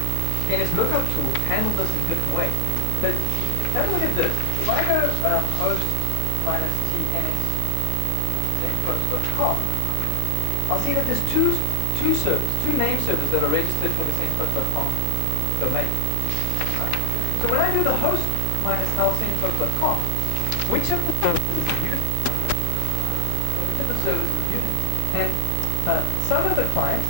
NS lookup tools handle this in different ways. But have a look at this. If I go host -tns sensepost.com, I'll see that there's two servers, two name servers that are registered for the sensepost.com domain. Right? So when I do the host -l sensepost.com, which of the services is using? Which of the services is using? And some of the clients,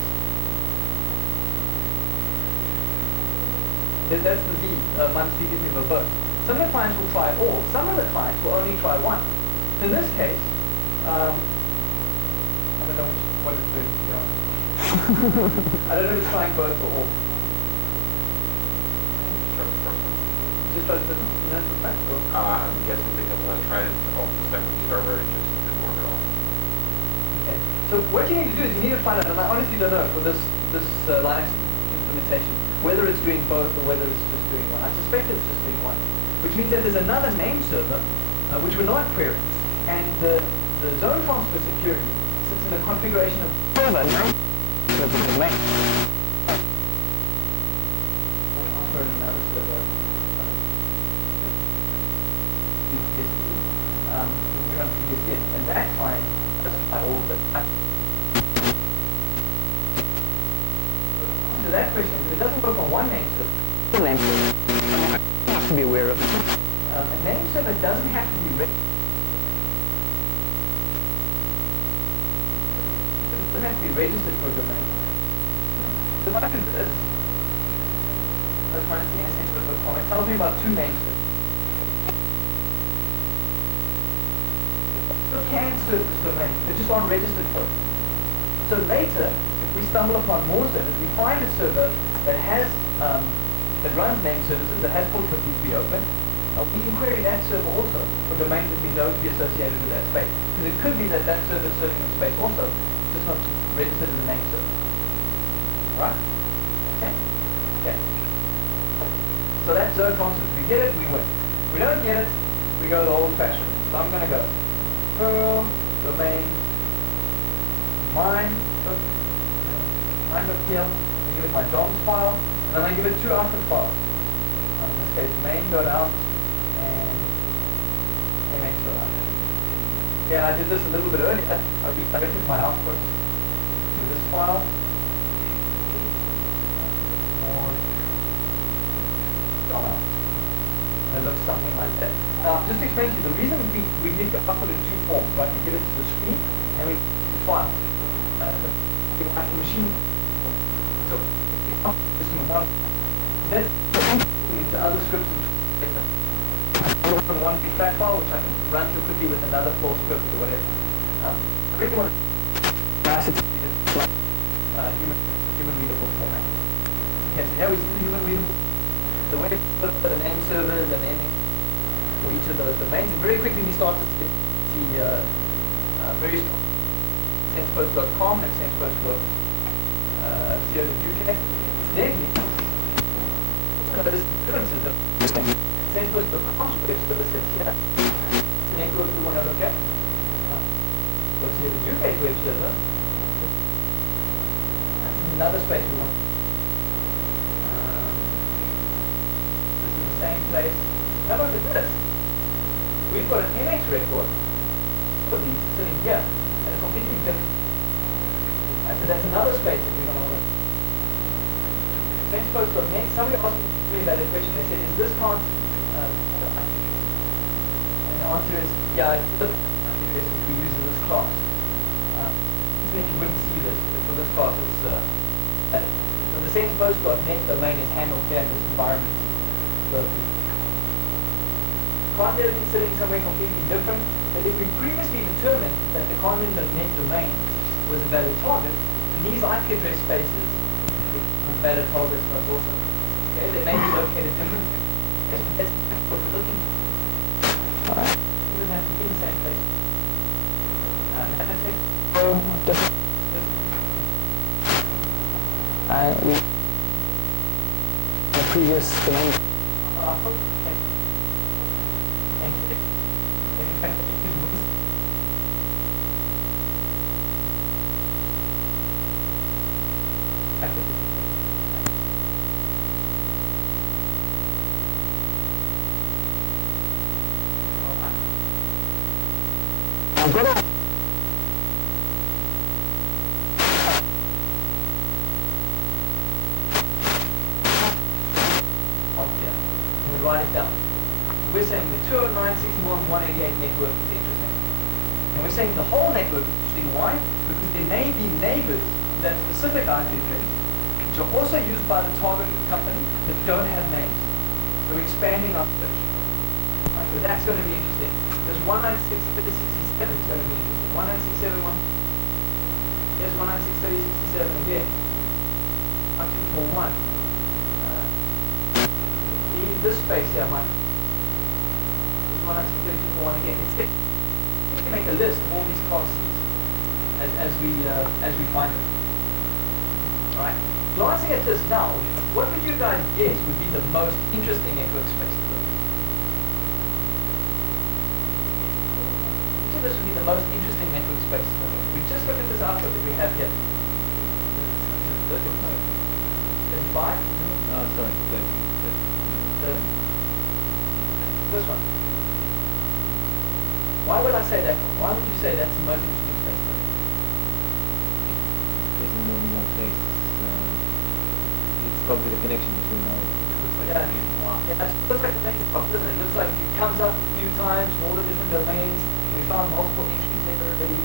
that's the V, minus V gives me verbose. Some of the clients will try all. Some of the clients will only try one. So in this case, I don't know what it's doing, to be honest. I don't know if it's trying both or all. Just try to do it for fact, or? I'm guessing because when I tried it off the second server, it just didn't work at all. Okay. So what you need to do is you need to find out, and I honestly don't know for this Linux implementation, whether it's doing both or whether it's just doing one. I suspect it's just doing one, which means that there's another name server which we're not querying, and the zone transfer security sits in the configuration of Server, no? The domain. transfer in another server. We run PDSD, and that client doesn't try all of it. So that question is, if it doesn't work on one name server, The name server. You have to be aware of it. a name server doesn't have to be registered. It doesn't have to be registered for a domain. So if I do this, that's minus the sensepost.com, it tells me about two name servers. You can serve this domain, they just aren't registered for it. So later, if we stumble upon more servers, we find a server that has that runs name services, that has port 53 open, we can query that server also for domains that we know to be associated with that space. Because it could be that that server is serving the space also, it's just not registered as a name server. Right? Okay? Okay. So that's zone transfer. If we get it, we win. If we don't get it, we go the old fashioned. So I'm going to go Perl domain mine.pl, I give it my DOMS file, and then I give it two output files. In this case, main.out and mx.out. Yeah, I did this a little bit earlier. I redirected my output to this file. More dollar. And it looks something like that. Now, just to explain to you, the reason we did the output in two forms, right? We give it to the screen and we give the files. We like the machine. So, just one. That's into other scripts and one big fat file, which I can run through quickly with another full script or whatever. I really want to nice it human readable format. Okay, so here we see the human readable, the way to put the name servers and anything for each of those domains. And very quickly we start to see very strong Sensepost.com and Sensepost.co.uk. Incidentally, notice the differences of Sensepost.com's web services here. The network we want to look at. Let's see the UK's web server. That's another space we want. This is the same place. Now look at this. We've got an MX record for these sitting here and a completely different. And so that's another space that we're going to look at. Sensepost.net. Somebody asked me about a question. They said, is this not and the answer is, yeah, it's the address that we use in this class. You wouldn't see this, but for this class it's so the Sensepost.net domain is handled here in this environment locally. Content is sitting somewhere completely different, but if we previously determined that the content.net domain was a valid target, then these IP address spaces are valid targets for us also. Okay, they may be located differently. That's what we're looking for. Alright. It doesn't have to be in the same place. We the previous domain. I've got a write it down. We're saying the 209.61.188 network is interesting. And we're saying the whole network is interesting. Why? Because there may be neighbors to that specific IP address, which are also used by the target company that don't have names. So we're expanding our search. Right, so that's going to be interesting. There's 196.30.67 is going to be interesting. 196.71. Here's 196.30.67 again. 1241. This space here might. There's 196.32.41 again. We can make a list of all these class C's as we find them. All right. Glancing at this now, what would you guys guess would be the most interesting network space to look at? Which of this would be the most interesting network space to look at? We just look at this output that we have here. 35? Sorry. This one. Why would I say that one? Why would you say that's the most interesting space? There's no more place. It's probably the connection between all of them. Yeah, it looks like the next box, doesn't it? It looks like it comes up a few times from all the different domains. We found multiple entries there already.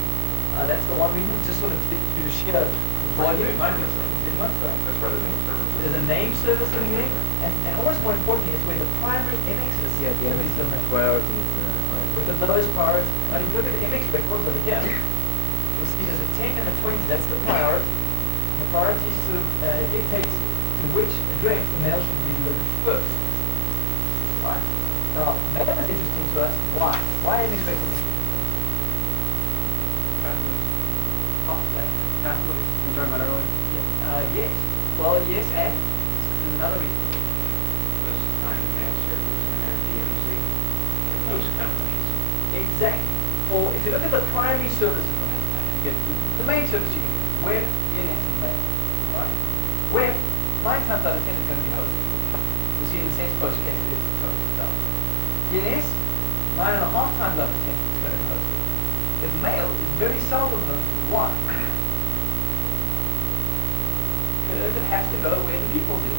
That's the one we just sort of did to sheer volume. That's where the name service is. There's a name service sitting there, and almost more importantly, it's where the primary MX is. Yeah, the MX priority is high. With the lowest priority. Now, if you look at the MX record over here, you'll see there's a 10 and a 20. That's the priority. The priority dictates to which address the mail should be delivered first. Right? Now, mail is interesting to us. Why? Why MX record is interesting? You talking about earlier? Yes. Well, yes, and there's another reason. Those kind of mail servers in their DMZ in those companies. Exactly. Or if you look at the primary services, you get the main service you can get is web, DNS, and mail. Right? Web, 9 times out of 10 is going to be hosted. You'll see in the Sensepost case it is hosted itself. DNS, 9.5 times out of 10 is going to be hosted. is mail is very seldom hosted. Why? Because it has to go where the people do.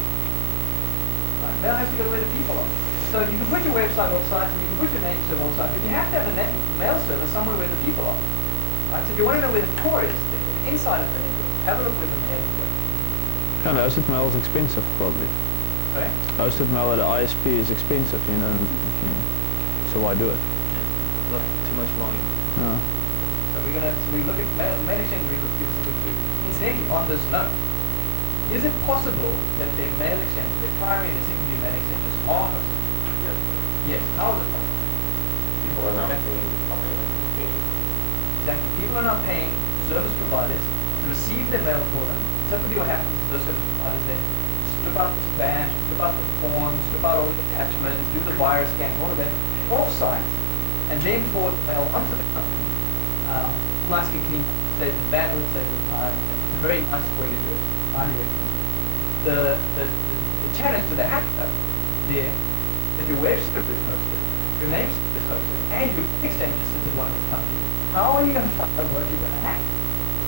Right? Mail has to go where the people are. So you can put your website offsite and you can put your name server offsite, but you have to have a mail server somewhere where the people are. Right? So if you want to know where the core is, the inside of the network, have a look where the mail is going. And hosted mail is expensive, probably. Sorry? Hosted mail at an ISP is expensive, you know, so why do it? Look, too much volume. No. So we look at mail exchange agreements gives us a good key. Incidentally, on this note, is it possible that their mail exchange, their primary and their secondary mail exchanges are hosted? Yes. How is it possible? People are not paying money. Exactly. People are not paying service providers to receive their mail for them. Typically what happens is those service providers then strip out the spam, strip out the forms, strip out all the attachments, do the virus scan, all of that off-site, and then forward the mail onto the company. Nicely clean, save the bandwidth, save the time. It's a very nice way to do it. Highly recommend. The challenge to the hacker there, that your web server is hosted, your name server is hosted, and your exchange sits in one of these companies. How are you going to find out what you're going to hack?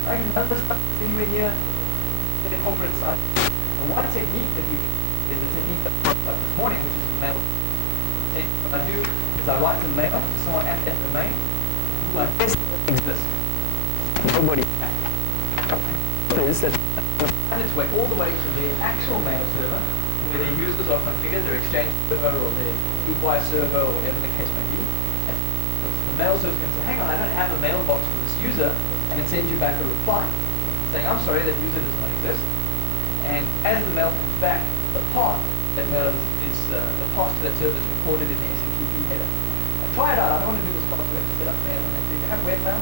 I can none of this stuff is anywhere near the corporate side. And one technique that is the technique that I worked on this morning, which is the mail. What I do is I write a mail to someone at that domain, like this exists. Nobody is that And its way all the way to the actual mail server, where their users are configured, their exchange server or their Bluewire server or whatever the case may be. And the mail server can say, hang on, I don't have a mailbox for this user, and it sends you back a reply saying, I'm sorry, that user does not exist. And as the mail comes back, the path that mail is the path to that server is recorded in the SMTP header. Try it out. I don't want to do this fast. We have to set up mail. And if you have webmail,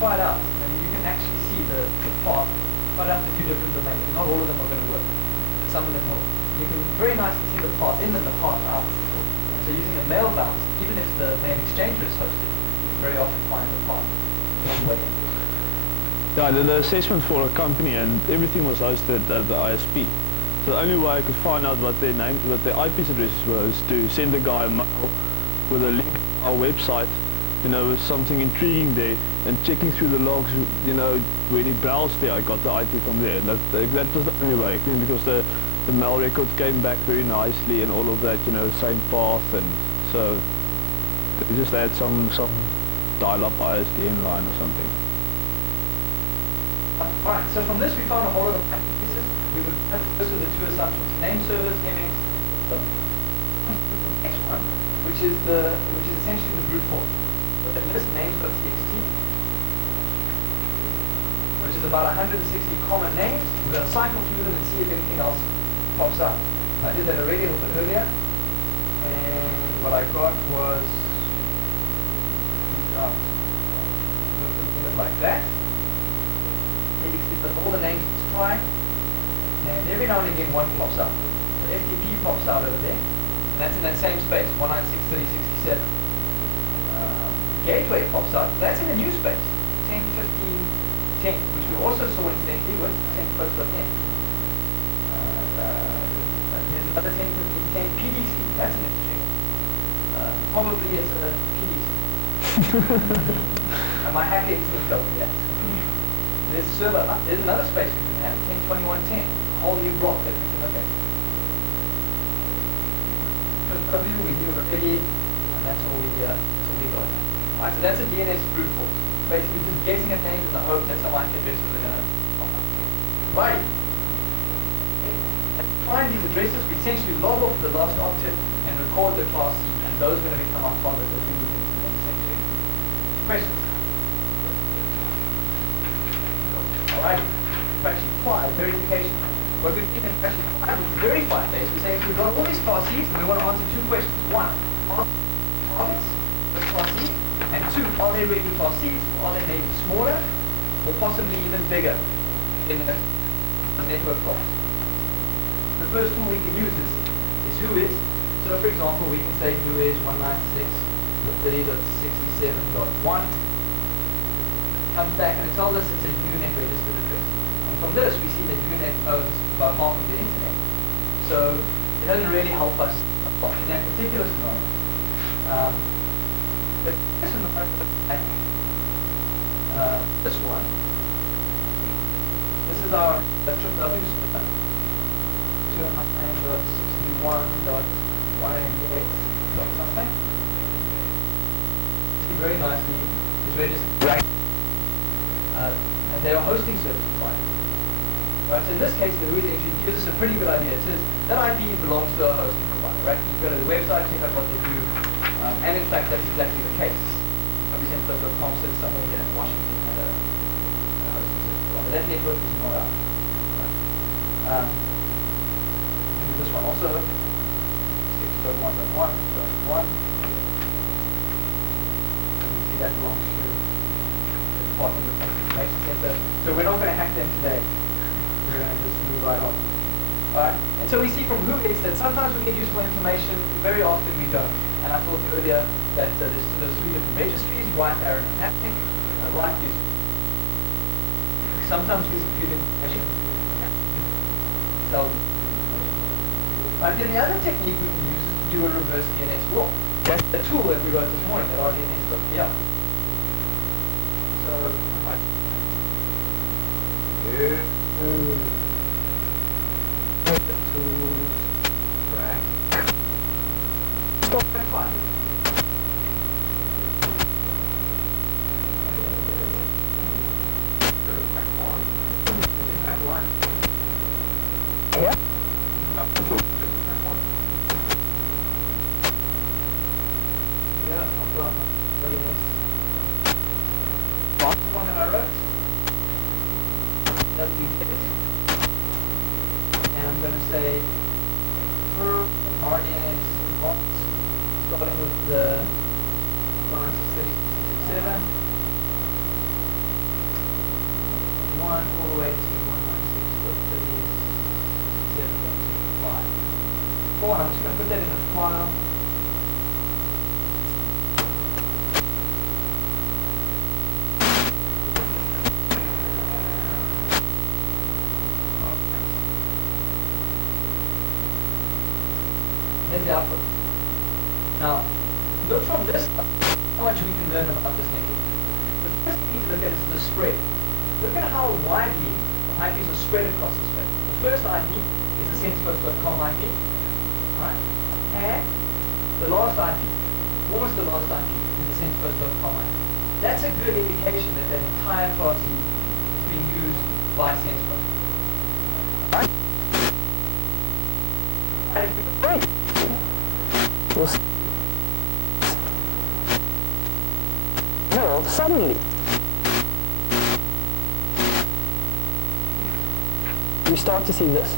try it out. And you can actually see the path right out to two different domains. Not all of them are going to work. But some of them will. You can very nicely see the path in and the path out. So using a mail bounce, even if the mail exchanger is hosted, you can very often find the path one way in. Yeah, I did an assessment for a company and everything was hosted at the ISP. So the only way I could find out what their name, what their IP address was to send the guy a mail with a link to our website, you know, with something intriguing there, and checking through the logs, you know, when he browsed there, I got the IP from there. That was the only way, because the mail record came back very nicely and all of that, you know, same path, and so they just had some dial-up ISDN line or something. Alright, so from this we found a whole lot of pieces. We would first of the two assumptions. Name servers, MX, the next one, which is essentially the brute force. But the list names.txt, which is about 160 common names. We're going to cycle through them and see if anything else pops up. I did that already a little bit earlier, and what I got was looked like that. You can see that all the names let's try, and every now and again one pops up. So FTP pops out over there, and that's in that same space, 196.30.67. Gateway pops out, that's in a new space, 10.15.10, which we also saw incidentally with Sensepost.net. There's another 10.15.10 PDC, that's an interesting one. Probably it's a PDC. And my hacker instinct tells me that. There's a server, there's another space we can have, 10.21.10, a whole new block that we can look at. Because probably we knew already, and that's all we got. Alright, so that's a DNS brute force. Basically just guessing at names in the hope that some IP addresses are going to pop up. Right. To find these addresses, we essentially log off the last octet and record the class C, and those are going to become our targets as we move into the next section. Questions? Alright, fraction 5, verification. What we did in fraction 5 was verify this. We say if we've got all these class C's, we want to answer two questions. One, are targets with class C? And two, are they really class C's, or are they maybe smaller, or possibly even bigger in the network class? The first tool we can use is who is. So for example, we can say who is 196.30.67.1. Comes back and it tells us it's a Unet registered address. And from this we see that Unet owns about half of the internet. So it doesn't really help us in that particular scenario. But this scenario, this one. This is our trip W server. 209.61.188. Very nicely is registered. Right. And they are hosting service provider. Right, so in this case, the root entry gives us a pretty good idea. It says that IP belongs to a hosting provider, right? You go to the website, check out what they do, and in fact, that's exactly the case. Sensepost.com said somewhere here in Washington had a hosting service provider. That network is not out. Right? Do this one also. 6.1.1.1. That belongs to the Department of Information Center. So we're not going to hack them today. We're going to just move right on. Alright, and so we see from who is that sometimes we get useful information, very often we don't. And I told you earlier that there's three different registries, white, Arab, and ethnic. White is sometimes we see good information, seldom. Right, then the other technique we can use is to do a reverse DNS walk. That's the tool that we wrote this morning, that rdns.pl. So, tools, track, stop and find. Yeah? Yeah, I've got last one that I wrote. That we did. And I'm going to say for RDNS box, starting with the 196.37, 1 all the way to 196.37.25. Go on, I'm just going to put that in a file. There's the output. Now, look from this up, how much we can learn about this network. The first thing we need to look at is the spread. Look at how widely the IPs are spread across the spectrum. The first IP is the Sensepost.com IP, right? And the last IP, almost the last IP, is the Sensepost.com IP. That's a good indication that that entire class C is being used by Sensepost. Right? Right. No, suddenly we start to see this.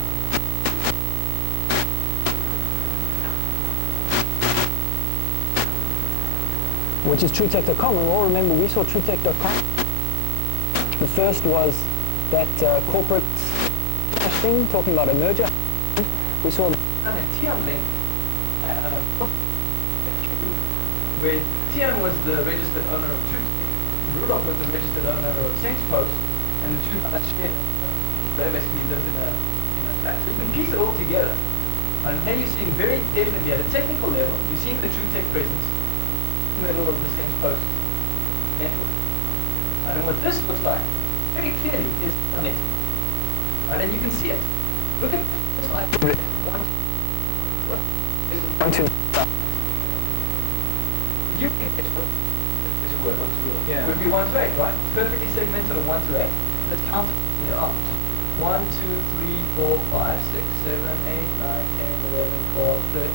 Which is TrueTech.com, and we'll remember we saw TrueTech.com. The first was that corporate thing talking about a merger. We saw the TM link. Where Tian was the registered owner of TrueTech, Rudolph was the registered owner of Sensepost, and the two guys shared. They basically lived in a flat. So you can piece it all together. And now you're seeing very definitely at a technical level, you're seeing the TrueTech presence in the middle of the Sensepost network. And then what this looks like, very clearly, is a network. Right, and you can see it. Look at this like one, two. You can get this word, 1 to 8. Yeah. Would be 1 to 8, right? Perfectly segmented of 1 to 8. Let's count it here up. 1, 2, 3, 4, 5, 6, 7, 8, 9, 10, 11, 12, 13,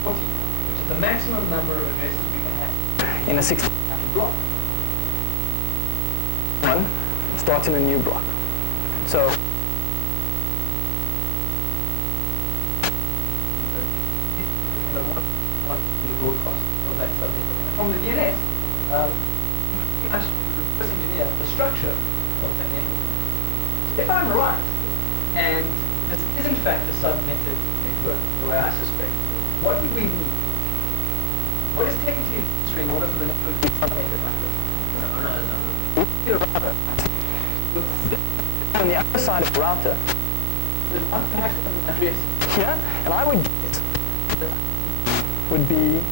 14, which is the maximum number of addresses we can have in a 16 block. One starts in a new block. So from the DNS, pretty much reverse engineer the structure of that network. So if I'm right, and this is in fact a subnetted network, the way I suspect, what would we need? What is technically necessary in order for the network to be subnetted like this? A router. On the other side of the router, there's one perhaps with an address here, and I would guess that would be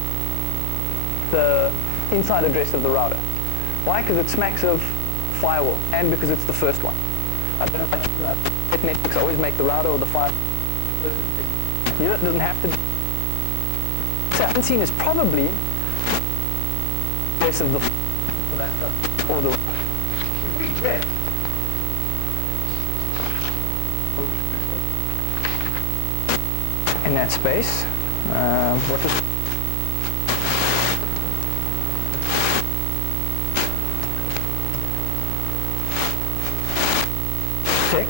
the inside address of the router. Why? Because it smacks of firewall, and because it's the first one. I don't know about you, networks always make the router or the firewall. You doesn't have to. So unseen is probably the address of the or the. If we drift, in that space, what is tick?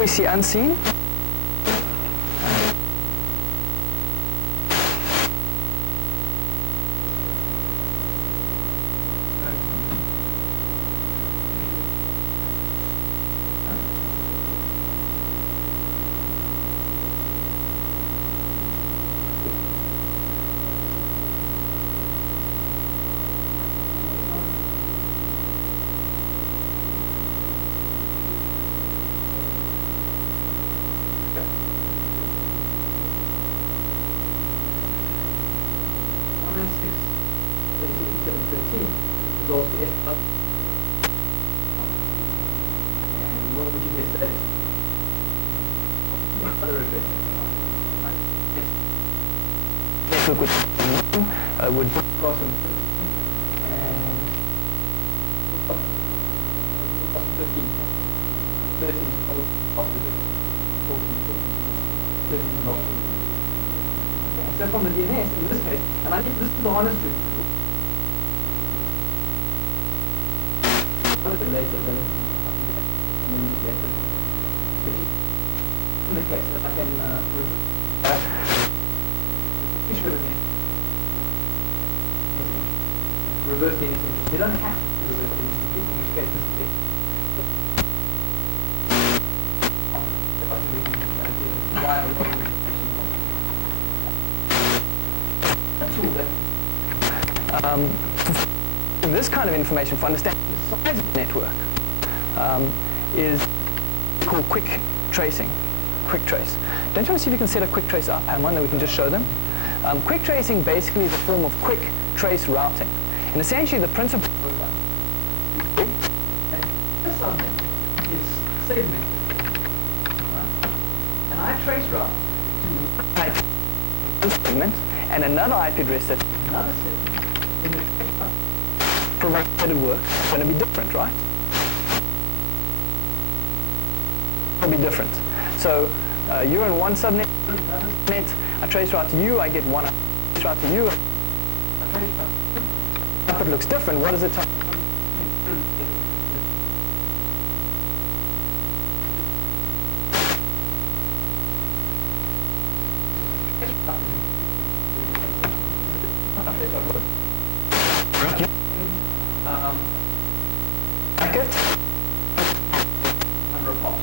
We see unseen. Would cross them and 15. 13 is probably positive. 14, 13 is not. Okay, so from the DNS in this case, and I think this is the honest truth. A little bit later, then in the case that I can reverse the intersection. They don't have to reverse the intersection, in which case this is it. This kind of information for understanding the size of the network is called quick tracing. Quick trace. Don't you want to see if you can set a quick trace up, Hamon, that we can just show them? Quick tracing basically is a form of quick trace routing. And essentially the principle this something is segmented. Right? And I trace route to one segment and another IP address that's another segment in the trace route. provided it works, it's going to be different, right? It'll be different. So you're in one subnet, I trace route to you, I get one trace route to you. If it looks different, what does it tell? Packet. Number of hops.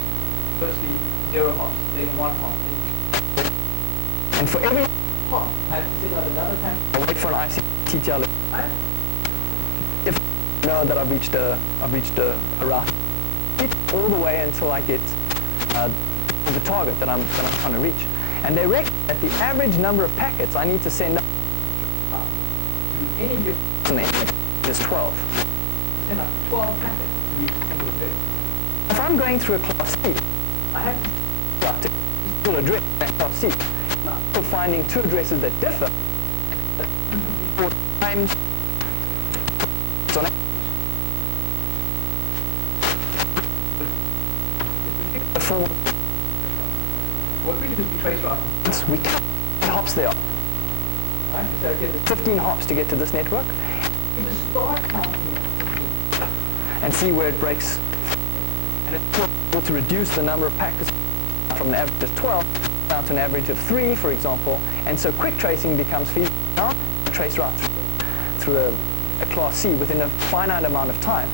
Firstly, 0 hops, then 1 hop. And for every hop, I have to set out another packet. I wait for an ICTTL. If I know that I've reached a route, all the way until I get the target that I'm trying to reach. And they reckon that the average number of packets I need to send out to any given is 12. Send out 12 packets to reach a single address. If I'm going through a class C, I have to full address in class C. Now, for finding two addresses that differ 4 times on average. The form what we do is we trace routes. we count how many hops there are. Right? So get 15 hops to get to this network. We just start counting it. And see where it breaks. And it's possible to reduce the number of packets from an average of 12 down to an average of 3, for example. And so quick tracing becomes feasible. Now, trace route through a class C within a finite amount of time.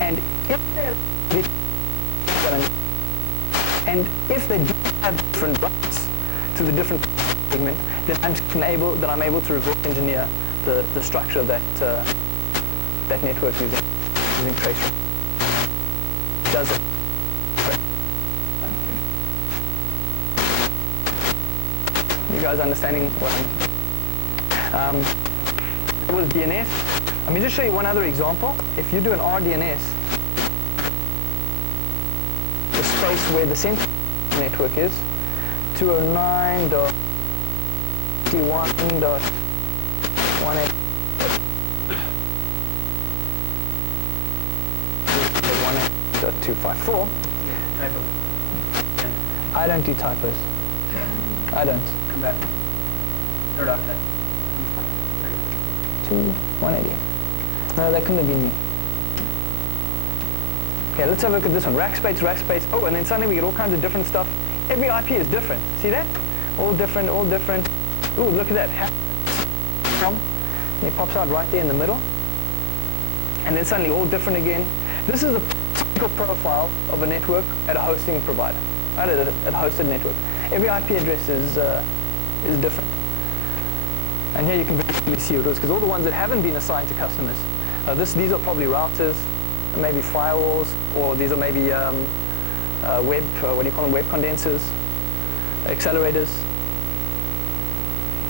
And if they do have different routes to the different segment, then I'm able to reverse engineer the structure of that network using trace. It does it. You guys understanding what it was DNS. Let me just show you one other example. If you do an RDNS, the space where the Sensepost network is, 209.1.254. I don't do typos. I don't. Come back. Third octet. 180. No, that couldn't have been me. Okay, let's have a look at this one. Rack space. Oh, and then suddenly we get all kinds of different stuff. Every IP is different. See that? All different. Ooh, look at that. And it pops out right there in the middle. And then suddenly all different again. This is a typical profile of a network at a hosting provider, right? At a hosted network. Every IP address is different. And here you can very clearly see what it is, because all the ones that haven't been assigned to customers, these are probably routers, maybe firewalls, or these are maybe web condensers, accelerators,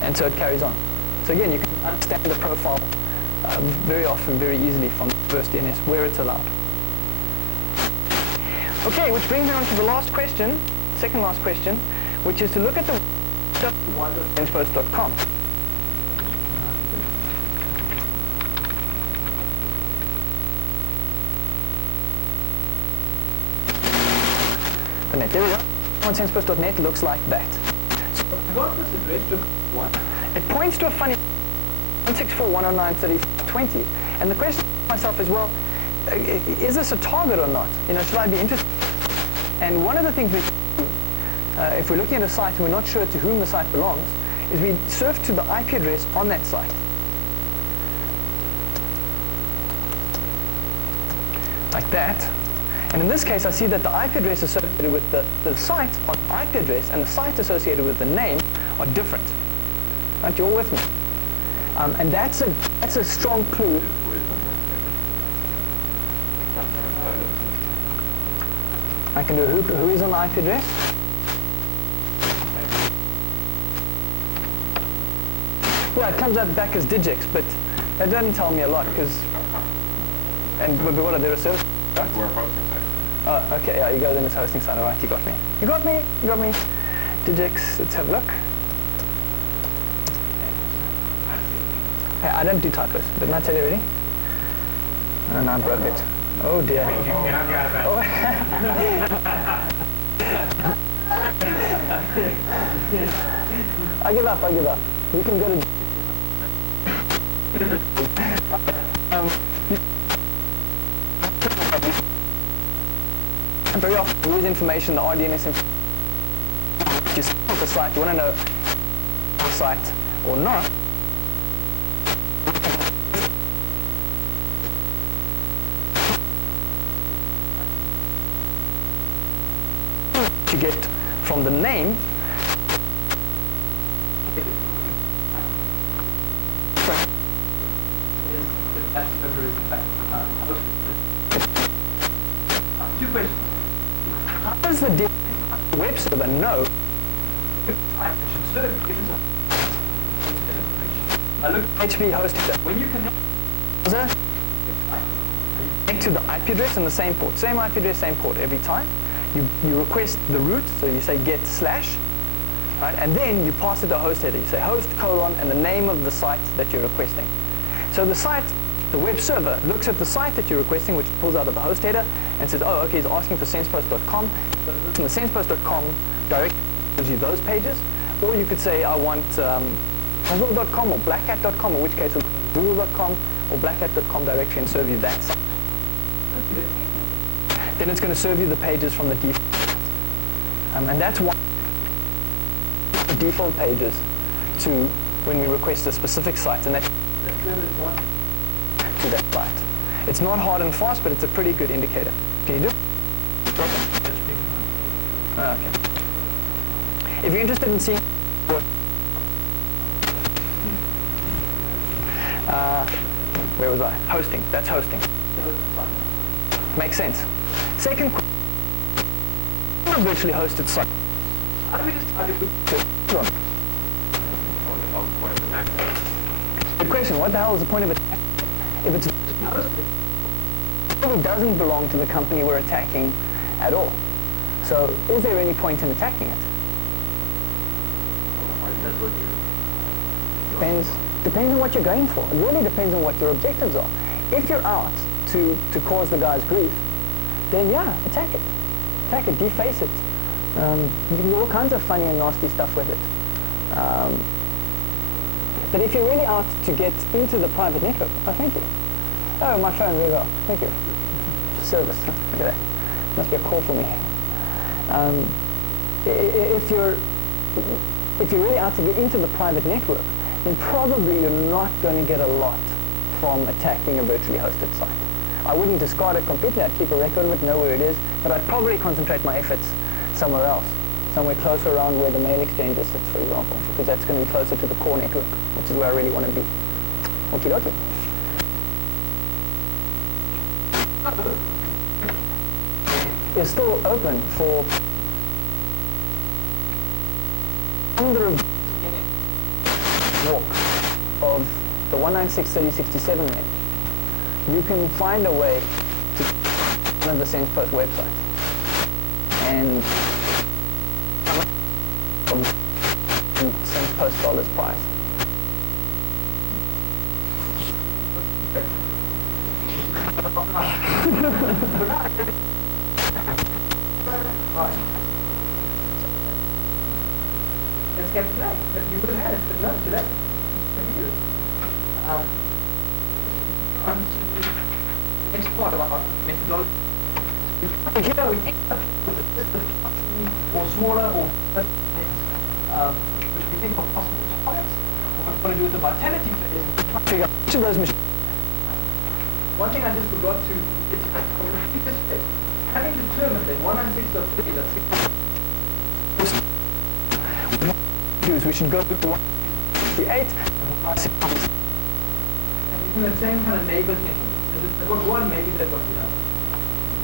and so it carries on. So again, you can understand the profile very often, very easily from reverse DNS, where it's allowed. Okay, which brings me on to the last question, second last question, which is to look at the Sensepost.com. There we go. On Sensepost.net looks like that. So I got this address to what? It points to a funny 164.109.30.20, and the question to myself is, well, is this a target or not? You know, should I be interested? And one of the things we do, if we're looking at a site and we're not sure to whom the site belongs, is we surf to the IP address on that site. Like that. And in this case, I see that the IP address associated with the site on the IP address and the site associated with the name are different. Aren't you all with me? And that's a strong clue. I can do who is on the IP address. Yeah, it comes out back as Digix, but that doesn't tell me a lot, because, and what are their services? Right? We're a hosting site. Oh, okay, yeah, you go then it's hosting site. All right, you got me. You got me. Digix, let's have a look. Hey, I don't do typos. Didn't I tell you already? And I broke it. Oh dear. Oh. I give up. We can go to... very often with information, the RDNS information, you start the site, you want to know the site or not. You get from the name Two questions. how does the web server know I should serve if it's I look HP hosted? when you connect to the IP address and the same port. Same IP address, same port every time. You request the root, so you say get slash, right? And then you pass it to a host header. You say host colon and the name of the site that you're requesting. So the site, the web server, looks at the site that you're requesting, which pulls out of the host header, and says, oh, okay, he's asking for sensepost.com. And the sensepost.com directly gives you those pages. Or you could say, I want google.com or blackhat.com, in which case we'll go to google.com or blackhat.com directory and serve you that site. Then it's going to serve you the pages from the default. And that's one of the default pages to when we request a specific site, and that to that site. It's not hard and fast, but it's a pretty good indicator. Can you do it? Okay. If you're interested in seeing what Where was I? Hosting. That's hosting. Makes sense. Second question. A virtually hosted site. How do we decide if we Good question. What the hell is the point of attack? If it's virtually hosted, it probably doesn't belong to the company we're attacking at all. So is there any point in attacking it? Depends on what you're going for. It really depends on what your objectives are. If you're out to cause the guys grief, then yeah, attack it. Attack it, deface it. You can do all kinds of funny and nasty stuff with it. But if you're really out to get into the private network, oh, thank you. Oh, my phone, very well. Thank you. Service. Look at that. Must be a call for me. If you're really out to get into the private network, then probably you're not going to get a lot from attacking a virtually hosted site. I wouldn't discard it completely. I'd keep a record of it, know where it is, but I'd probably concentrate my efforts somewhere else, somewhere closer around where the mail exchanger sits, for example, because that's going to be closer to the core network, which is where I really want to be. Okie dokie. Is still open for under a walks of the 196.30.67 range. You can find a way to one of the Sensepost websites and Sensepost dollars price. Right. Let's get today. You would have had it, but no, today. For you. On to the next part of our methodology. Here we end up with a list of or smaller or which we think are possible targets. What we want to do with the vitality phase is try to figure out which of those machines. One thing I just forgot to get to from the previous phase. Having determined that 196.30.6 we should go to 168 and using the same kind of neighbor thing. If they've got one, maybe they've got the other.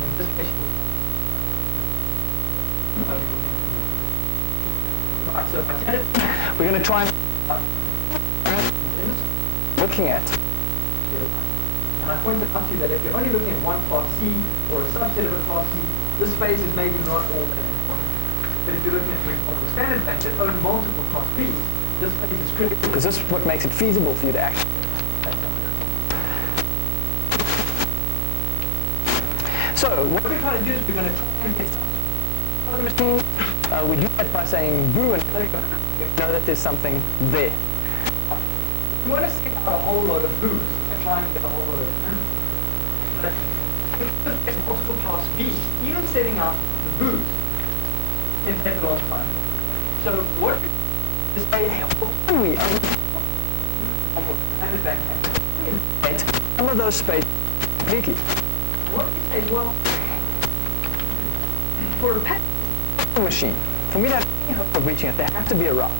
In this case, right, so we're going to try and looking at. And I pointed out to you that if you're only looking at one class C or a subset of a class C, this phase is maybe not all that important. But if you're looking at, for example, standard banks that own multiple class Bs, this phase is critical. Because this is what makes it feasible for you to actually. So what we're trying to do is we're going to try and get some of the machine. We do that by saying boo and know that there's something there. We want to set out a whole lot of boos and try and get a whole lot of but if there's multiple class B, even setting out the boos can take a long time. So what is can we standard bank have some of those spaces completely? What we say is, well, for a packet machine, for me to have any hope of reaching it, there has to be a route.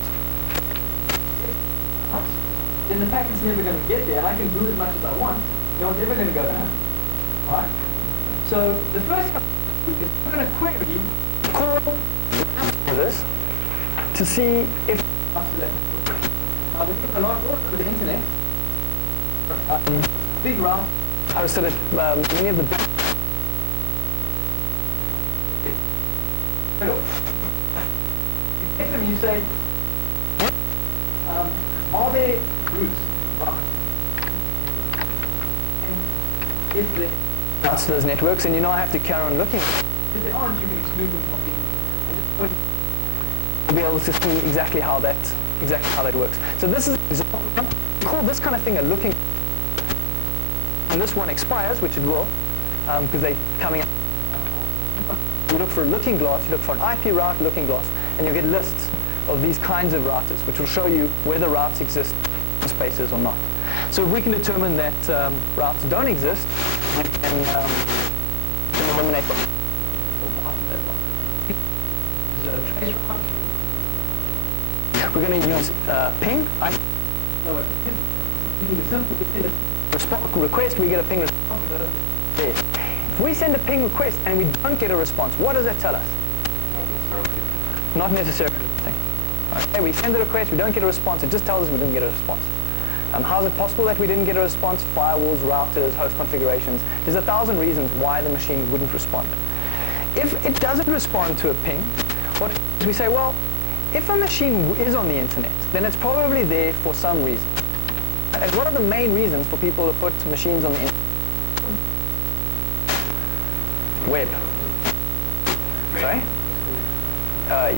Then the packet's never going to get there, and I can boot as much as I want. No one's ever going to go down. Right? So the first thing is I'm going to query call this to see if now we get a lot all over the internet. Big route hosted at many of the big you get them, you say, are there routes? Right. And if there routes to those networks, and you now have to carry on looking. If there aren't, you can exclude them completely. And just to be able to see exactly how that works. So this is an example. We call this kind of thing a looking. And this one expires, which it will, because they're coming out. You look for a looking glass, you look for an IP route looking glass, and you get lists of these kinds of routers, which will show you whether routes exist in spaces or not. So if we can determine that routes don't exist, we can eliminate them. We're going to use ping. Making it simple, we send a request, we get a ping response. We got it there. If we send a ping request and we don't get a response, what does that tell us? Not necessarily a good thing. Okay, we send a request, we don't get a response, it just tells us we didn't get a response. How is it possible that we didn't get a response? Firewalls, routers, host configurations. There's 1,000 reasons why the machine wouldn't respond. If it doesn't respond to a ping, what we say, well, if a machine is on the internet, then it's probably there for some reason. And what are the main reasons for people to put machines on the internet? Web. Sorry?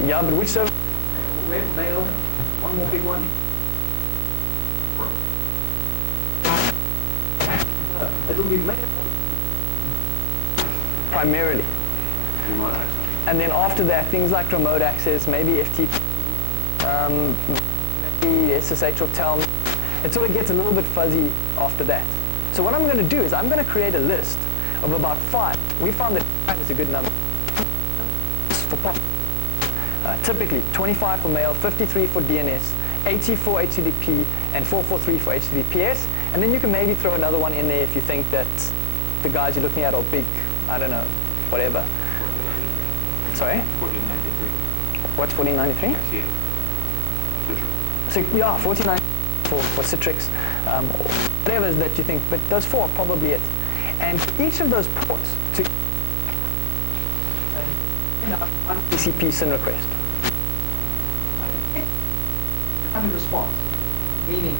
Yeah, but which server? web, mail, one more big one. It'll be mail. Primarily. And then after that, things like remote access, maybe FTP, maybe SSH or TELN. It sort of gets a little bit fuzzy after that. So what I'm going to do is I'm going to create a list of about 5. We found that 5 is a good number for pop. Typically 25 for mail, 53 for DNS, 80 for HTTP, and 443 for HTTPS. And then you can maybe throw another one in there if you think that the guys you're looking at are big, I don't know, whatever. Sorry? 1493. What's 1493? I see it. So, yeah, 1493 for Citrix, or whatever that you think, but those 4 are probably it. And each of those ports to one TCP SYN request. Response, meaning